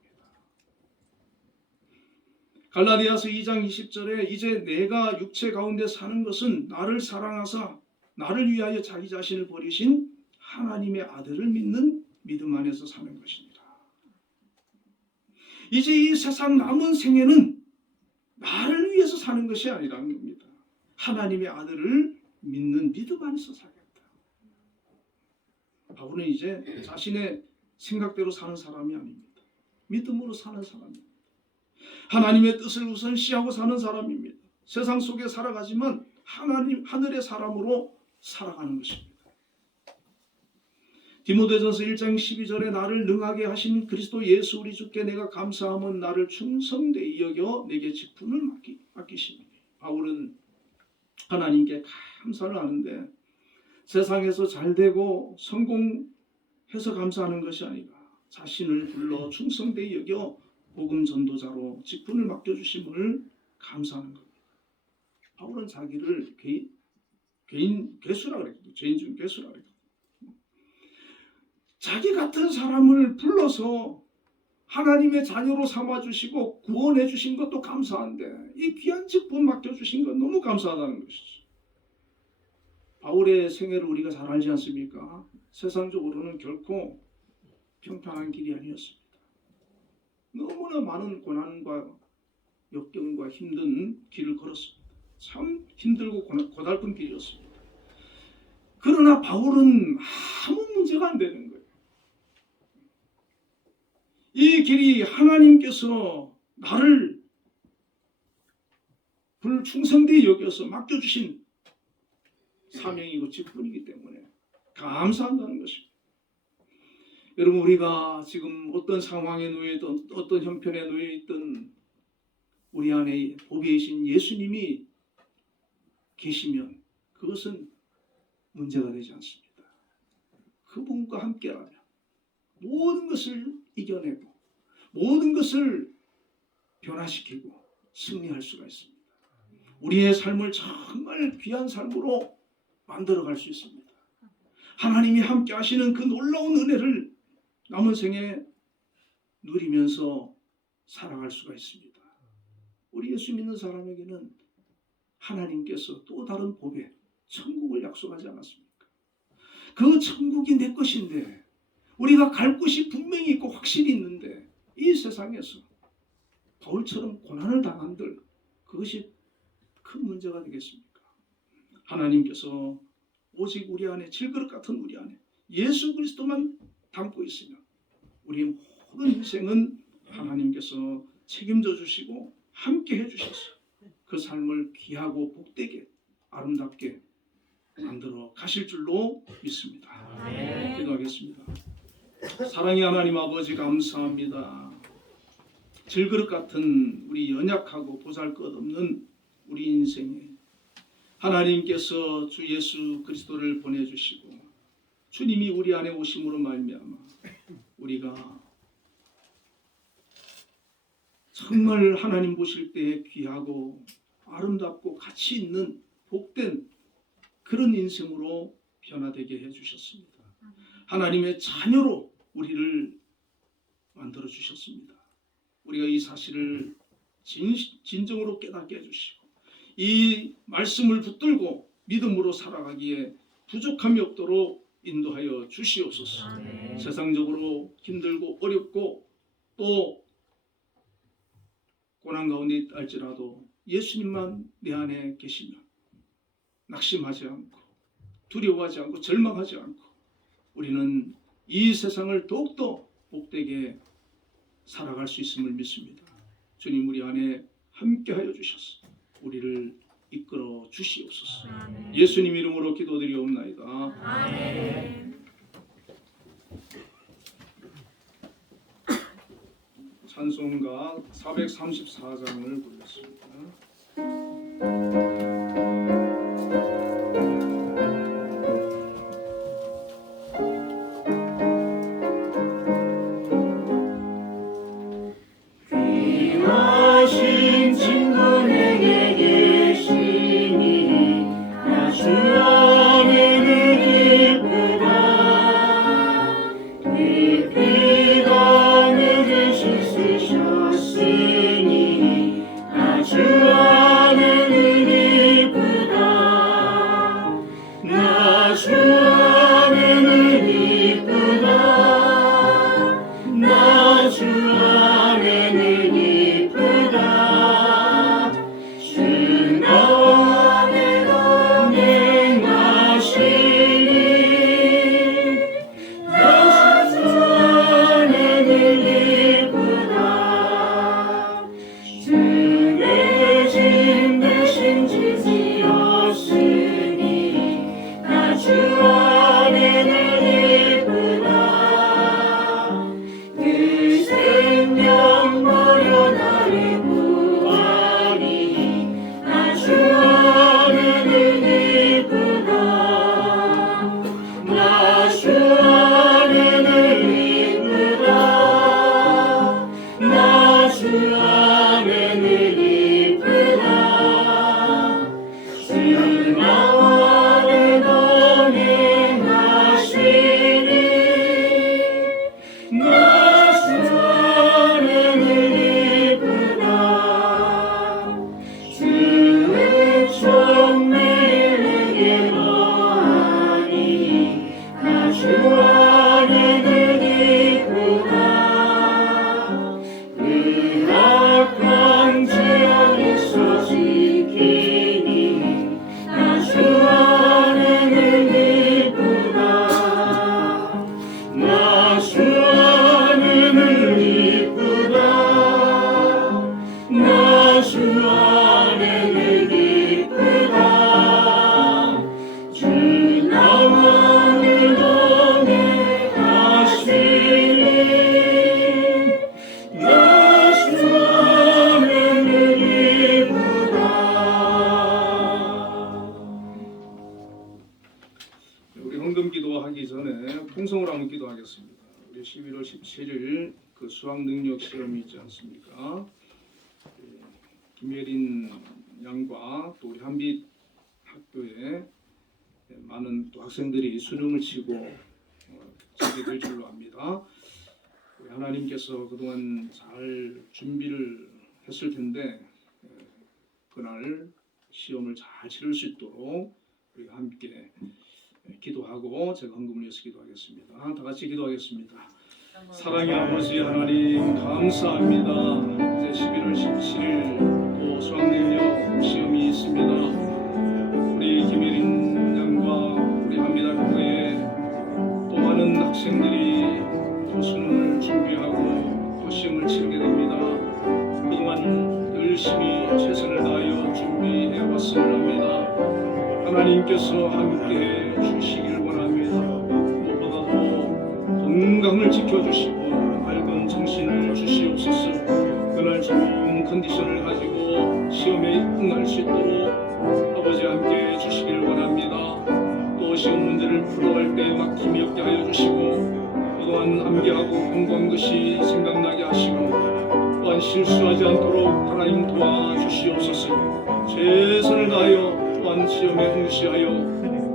갈라디아서 2장 20절에 이제 내가 육체 가운데 사는 것은 나를 사랑하사 나를 위하여 자기 자신을 버리신 하나님의 아들을 믿는 믿음 안에서 사는 것입니다. 이제 이 세상 남은 생애는 나를 위해서 사는 것이 아니라는 겁니다. 하나님의 아들을 믿는 믿음 안에서 살겠다. 바울은 이제 자신의 생각대로 사는 사람이 아닙니다. 믿음으로 사는 사람입니다. 하나님의 뜻을 우선시하고 사는 사람입니다. 세상 속에 살아가지만 하나님 하늘의 사람으로 살아가는 것입니다. 디모데전서 1장 12절에 나를 능하게 하신 그리스도 예수 우리 주께 내가 감사함은 나를 충성되이 여겨 내게 직분을 맡기시니. 바울은 하나님께 감사를 하는데 세상에서 잘되고 성공해서 감사하는 것이 아니라 자신을 불러 충성되이 여겨 복음 전도자로 직분을 맡겨주심을 감사하는 겁니다. 바울은 자기를 개인 괴수라 그랬거든요. 죄인 중 괴수라 그랬거든요. 자기 같은 사람을 불러서 하나님의 자녀로 삼아주시고 구원해 주신 것도 감사한데 이 귀한 직분 맡겨주신 것 너무 감사하다는 것이죠. 바울의 생애를 우리가 잘 알지 않습니까? 세상적으로는 결코 평탄한 길이 아니었습니다. 너무나 많은 고난과 역경과 힘든 길을 걸었습니다. 참 힘들고 고달픈 길이었습니다. 그러나 바울은 아무 문제가 안 되는 거예요. 이 길이 하나님께서 나를 불충성되이 여겨서 맡겨주신 사명이고 직분이기 때문에 감사한다는 것입니다. 여러분, 우리가 지금 어떤 상황에 놓여있든 어떤 형편에 놓여있든 우리 안에 보배이신 예수님이 계시면 그것은 문제가 되지 않습니다. 그분과 함께라면 모든 것을 이겨내고 모든 것을 변화시키고 승리할 수가 있습니다. 우리의 삶을 정말 귀한 삶으로 만들어갈 수 있습니다. 하나님이 함께 하시는 그 놀라운 은혜를 남은 생에 누리면서 살아갈 수가 있습니다. 우리 예수 믿는 사람에게는 하나님께서 또 다른 복의 천국을 약속하지 않았습니까? 그 천국이 내 것인데 우리가 갈 곳이 분명히 있고 확실히 있는데 이 세상에서 바울처럼 고난을 당한들 그것이 큰 문제가 되겠습니까? 하나님께서 오직 우리 안에 질그릇 같은 우리 안에 예수 그리스도만 담고 있으면 우리의 모든 인생은 하나님께서 책임져 주시고 함께 해주셔서 그 삶을 귀하고 복되게 아름답게 만들어 가실 줄로 믿습니다. 아멘. 기도하겠습니다. 사랑의 하나님 아버지 감사합니다. 질그릇 같은 우리 연약하고 보잘것없는 우리 인생에 하나님께서 주 예수 그리스도를 보내주시고 주님이 우리 안에 오심으로 말미암아 우리가 정말 하나님 보실 때에 귀하고 아름답고 가치 있는 복된 그런 인생으로 변화되게 해주셨습니다. 하나님의 자녀로 우리를 만들어 주셨습니다. 우리가 이 사실을 진정으로 깨닫게 해주시고 이 말씀을 붙들고 믿음으로 살아가기에 부족함이 없도록 인도하여 주시옵소서. 아멘. 세상적으로 힘들고 어렵고 또 고난 가운데 있다 할지라도 예수님만 내 안에 계시면 낙심하지 않고 두려워하지 않고 절망하지 않고 우리는 이 세상을 더욱더 복되게 살아갈 수 있음을 믿습니다. 주님 우리 안에 함께하여 주셔서 우리를 이끌어 주시옵소서. 아멘. 예수님 이름으로 기도드리옵나이다. 아멘. 찬송가 434장을 부르겠습니다. 귀하신 친구 내게 계시니 나 주 안에는 이쁘다. 네 피가 내게 씻으셨으니 나 주 안에는 이쁘다. 나 주 안에는 이쁘다. 나 주 안에는 이쁘다. 주 나와 동행하시니 나 주 안에는 이쁘다. 주 내 짐 대신 지시었으니 나 주 안에는 이쁘다. 그 생명 버려 나를 구하니 나 주 안에는 이쁘다. 나 주 안에는 이쁘다. 나 주 안에는 이쁘다. 주 나와 동행하시니 나 주 안에는 이쁘다. 주의 종일 내게 거하니 나 주 안에는 이쁘다. 그 악한 죄악에서 지키니 나 주 안에는 이쁘다. 나 주 안에는 이쁘다. 나 주 안에는 이쁘다. 주 나와 동행하시니 나 주 안에는 이쁘다. 우리 헌금 기도하기 전에 풍성을 한번 기도하겠습니다. 우리 11월 17일 그 수학 능력 시험이 있지 않습니까? 김예린 양과 또 우리 한빛 학교에 많은 또 학생들이 수능을 치고 치게 될 줄로 압니다. 우리 하나님께서 그동안 잘 준비를 했을 텐데 그날 시험을 잘 치를 수 있도록 우리가 함께 기도하고 제가 헌금을 위해서 기도하겠습니다. 다 같이 기도하겠습니다. 사랑의 아버지 하나님 감사합니다. 이제 11월 17일 또 수학능력 시험이 있습니다. 우리 김예린 양과 우리 한미다교회 또 많은 학생들이 또 수능을 준비하고 또 시험을 치르게 됩니다. 그동안 열심히 최선을 다하여 준비해 왔음을 합니다. 하나님께서 함께 주시길 원합니다. 무엇보다도 건강을 지켜주시고 맑은 정신을 주시옵소서. 그날 좋은 컨디션을 가지고 시험에 응할 수 있도록 아버지 함께 주시길 원합니다. 또 시험 문제를 풀어갈 때 막힘이 없게 하여 주시고 그동안 암기하고 공부한 것이 생각나게 하시고 또한 실수하지 않도록 하나님 도와주시옵소서. 최선을 다하여 또한 시험에 응시하여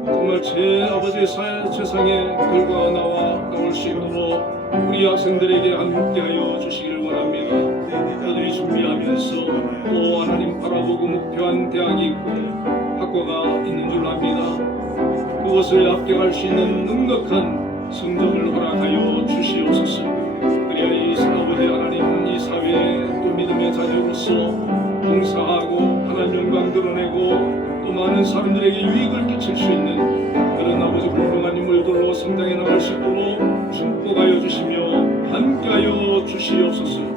정말 제 아버지의 세상의 결과가 나올 수 있도록 우리 학생들에게 함께하여 주시길 원합니다. 그들이 준비하면서 또 하나님 바라보고 목표한 대학이 있고 학과가 있는 줄 압니다. 그것을 합격할 수 있는 넉넉한 성적을 허락하여 주시옵소서. 그래야 이 아버지 하나님 이 사회에 또 믿음의 자녀로서 봉사하고 하나님 영광 드러내고 또 많은 사람들에게 유익을 끼칠 수 있는 그런 아버지 훌륭한 인물들로 성장해 나갈 수 있도록 축복하여 주시며 함께하여 주시옵소서.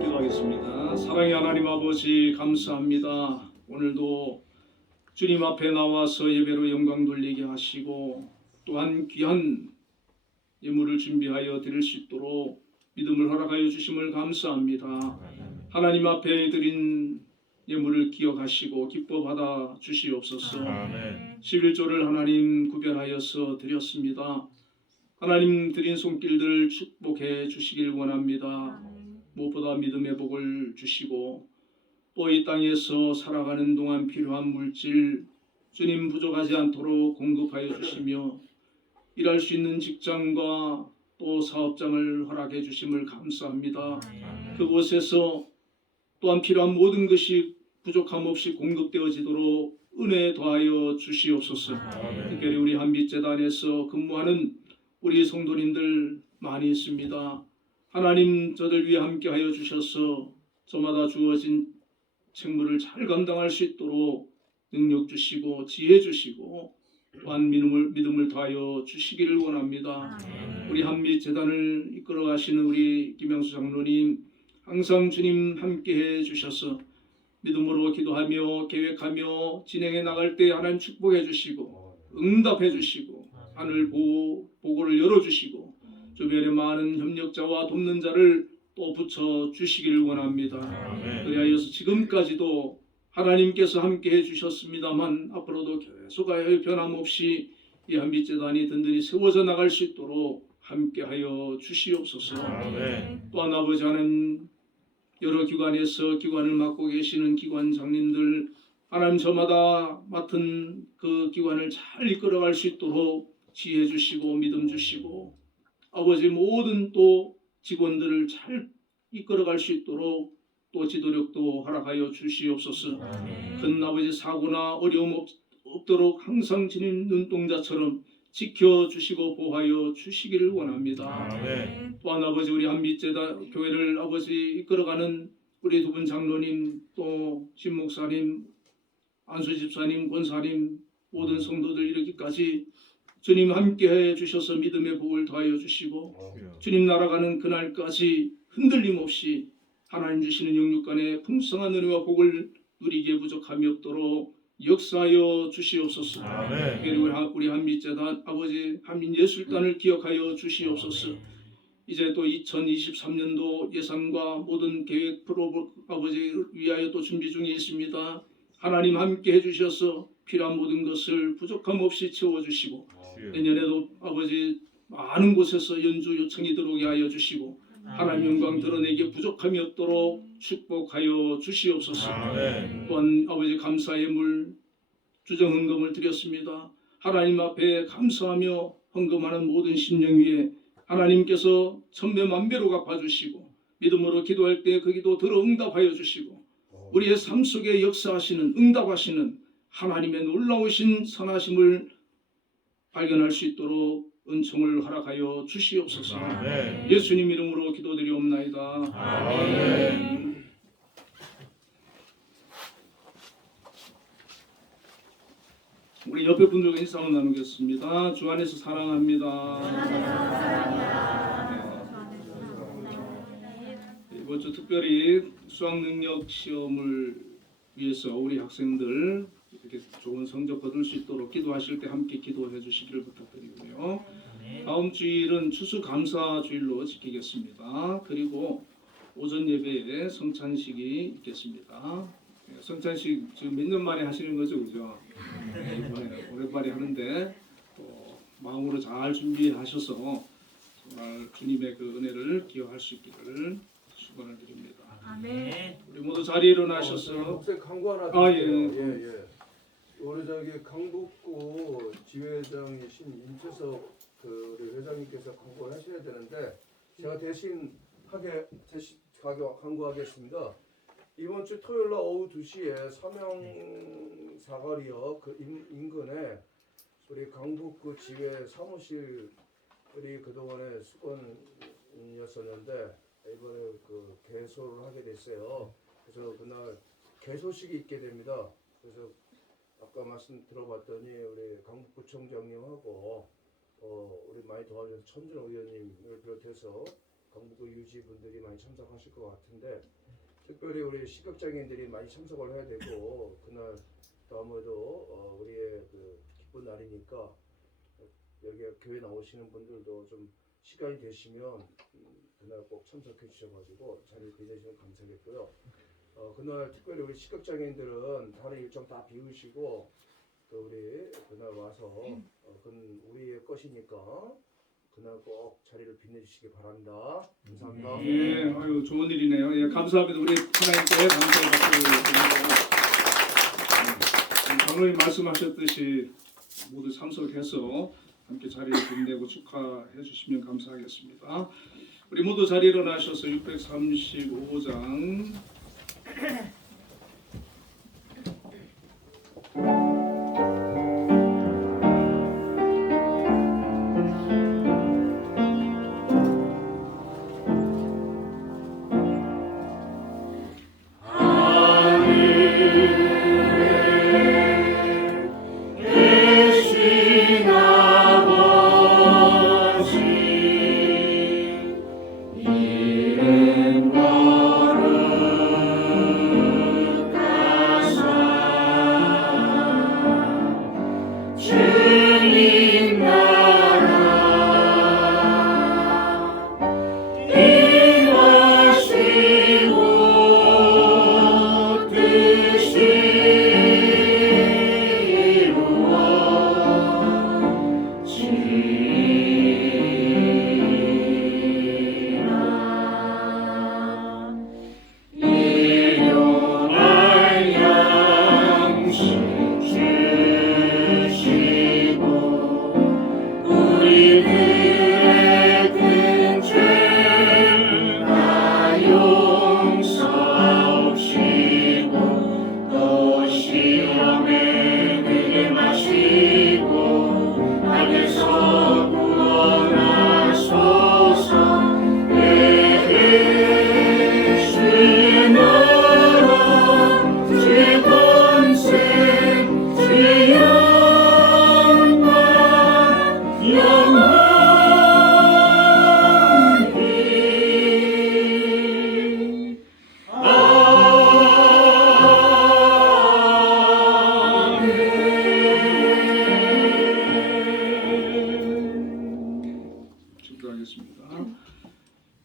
기도하겠습니다. 사랑의 하나님 아버지 감사합니다. 오늘도 주님 앞에 나와서 예배로 영광 돌리게 하시고 또한 귀한 예물을 준비하여 드릴 수 있도록 믿음을 허락하여 주심을 감사합니다. 하나님 앞에 드린 예물을 기억하시고 기뻐 받아 주시옵소서. 11조를 하나님 구별하여서 드렸습니다. 하나님 드린 손길들 축복해 주시길 원합니다. 무엇보다 믿음의 복을 주시고 또 이 땅에서 살아가는 동안 필요한 물질 주님 부족하지 않도록 공급하여 주시며 일할 수 있는 직장과 또 사업장을 허락해 주심을 감사합니다. 그곳에서 또한 필요한 모든 것이 부족함 없이 공급되어지도록 은혜 더하여 주시옵소서. 특별히 우리 한빛재단에서 근무하는 우리 성도님들 많이 있습니다. 하나님 저들 위해 함께하여 주셔서 저마다 주어진 책무를 잘 감당할 수 있도록 능력 주시고 지혜 주시고 또한 믿음을 더하여 주시기를 원합니다. 우리 한빛재단을 이끌어 가시는 우리 김양수 장로님 항상 주님 함께해 주셔서 믿음으로 기도하며 계획하며 진행해 나갈 때 하나님 축복해 주시고 응답해 주시고 하늘 보고를 열어주시고 주변에 많은 협력자와 돕는 자를 또 붙여 주시기를 원합니다. 그리하여서 지금까지도 하나님께서 함께해 주셨습니다만 앞으로도 계속하여 변함없이 이 한빛재단이 든든히 세워져 나갈 수 있도록 함께하여 주시옵소서. 또한 아버지 하나님 여러 기관에서 기관을 맡고 계시는 기관장님들 하나님 저마다 맡은 그 기관을 잘 이끌어갈 수 있도록 지혜 주시고 믿음 주시고 아버지 모든 또 직원들을 잘 이끌어갈 수 있도록 또 지도력도 허락하여 주시옵소서. 큰 아버지 사고나 어려움 없도록 항상 주님 눈동자처럼 지켜주시고 보호하여 주시기를 원합니다. 또한 아버지 우리 한빛재단 교회를 아버지 이끌어가는 우리 두 분 장로님 또 신목사님 안수 집사님 권사님 모든 성도들 이르기까지 주님 함께해 주셔서 믿음의 복을 더하여 주시고 주님 날아가는 그날까지 흔들림 없이 하나님 주시는 영육간의 풍성한 은혜와 복을 누리기에 부족함이 없도록 역사하여 주시옵소서. 그리고 우리 한빛재단 아버지 한빛예술단을 기억하여 주시옵소서. 이제 또 2023년도 예산과 모든 계획 프로 아버지 위하여 또 준비 중에 있습니다. 하나님 함께 해주셔서 필요한 모든 것을 부족함 없이 채워주시고 내년에도 아버지 많은 곳에서 연주 요청이 들어오게 하여 주시고 하나님 영광 드러내기에 부족함이 없도록 축복하여 주시옵소서. 또한 아버지 감사의 물 주정 헌금을 드렸습니다. 하나님 앞에 감사하며 헌금하는 모든 심령 위에 하나님께서 천배 만배로 갚아주시고 믿음으로 기도할 때 그 기도 들어 응답하여 주시고 우리의 삶 속에 역사하시는 응답하시는 하나님의 놀라우신 선하심을 발견할 수 있도록 은총을 허락하여 주시옵소서. 예수님 이름으로 기도드리옵나이다. 아멘. 우리 옆에 분들과 인사 한번 나누겠습니다. 주 안에서 사랑합니다. 이번 주 특별히 수학 능력 시험을 위해서 우리 학생들 이렇게 좋은 성적 거둘 수 있도록 기도하실 때 함께 기도해 주시기를 부탁드리고요. 다음 주일은 추수감사 주일로 지키겠습니다. 그리고 오전 예배에 성찬식이 있겠습니다. 성찬식 지금 몇 년 만에 하시는 거죠, 그죠? 이번에 오랜만에 하는데 또 마음으로 잘 준비하셔서 정말 주님의 그 은혜를 기여할 수 있기를 축원을 드립니다. 아멘. 우리 모두 자리에 일어나셔서 목사님 광고 하나 아, 드릴게요. 예. 우리 저기 강북구 지회장이신 임채석 그 우리 회장님께서 광고를 하셔야 되는데 제가 대신 광고하겠습니다. 이번 주 토요일 날 오후 2시에 삼양 사거리역 그 인근에 우리 강북구 지회 사무실 우리 그동안에 수건이었었는데 이번에 그 개소를 하게 됐어요. 그래서 그날 개소식이 있게 됩니다. 그래서 아까 말씀 들어봤더니 우리 강북구청장님하고 우리 많이 도와주셔서 천준호 의원님을 비롯해서 강북구 유지분들이 많이 참석하실 것 같은데 특별히 우리 시각장애인들이 많이 참석을 해야 되고 그날 또 아무래도 우리의 그 기쁜 날이니까 여기 교회 나오시는 분들도 좀 시간이 되시면 그날 꼭 참석해 주셔가지고 자리를 빛내주시면 감사하겠고요. 그날 특별히 우리 시각장애인들은 다른 일정 다 비우시고 또 우리 그날 와서 그건 우리의 것이니까 그날 꼭 자리를 빛내주시기 바랍니다. 감사합니다. 예, 아유 좋은 일이네요. 예, 감사합니다. 우리 하나님께 감사의 박수를 드립니다. 장로님 말씀하셨듯이 모두 참석해서 함께 자리를 빛내고 축하해 주시면 감사하겠습니다. 우리 모두 자리에 일어나셔서 635장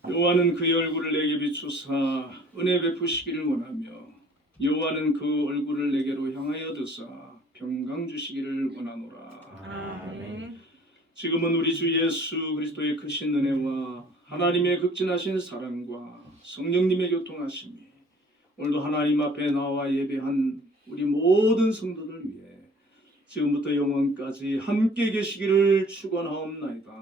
여호와는 그의 얼굴을 내게 비추사 은혜 베푸시기를 원하며 여호와는 그 얼굴을 내게로 향하여 드사 평강 주시기를 원하노라. 아멘. 지금은 우리 주 예수 그리스도의 크신 은혜와 하나님의 극진하신 사랑과 성령님의 교통하심이 오늘도 하나님 앞에 나와 예배한 우리 모든 성도들 위해 지금부터 영원까지 함께 계시기를 축원하옵나이다.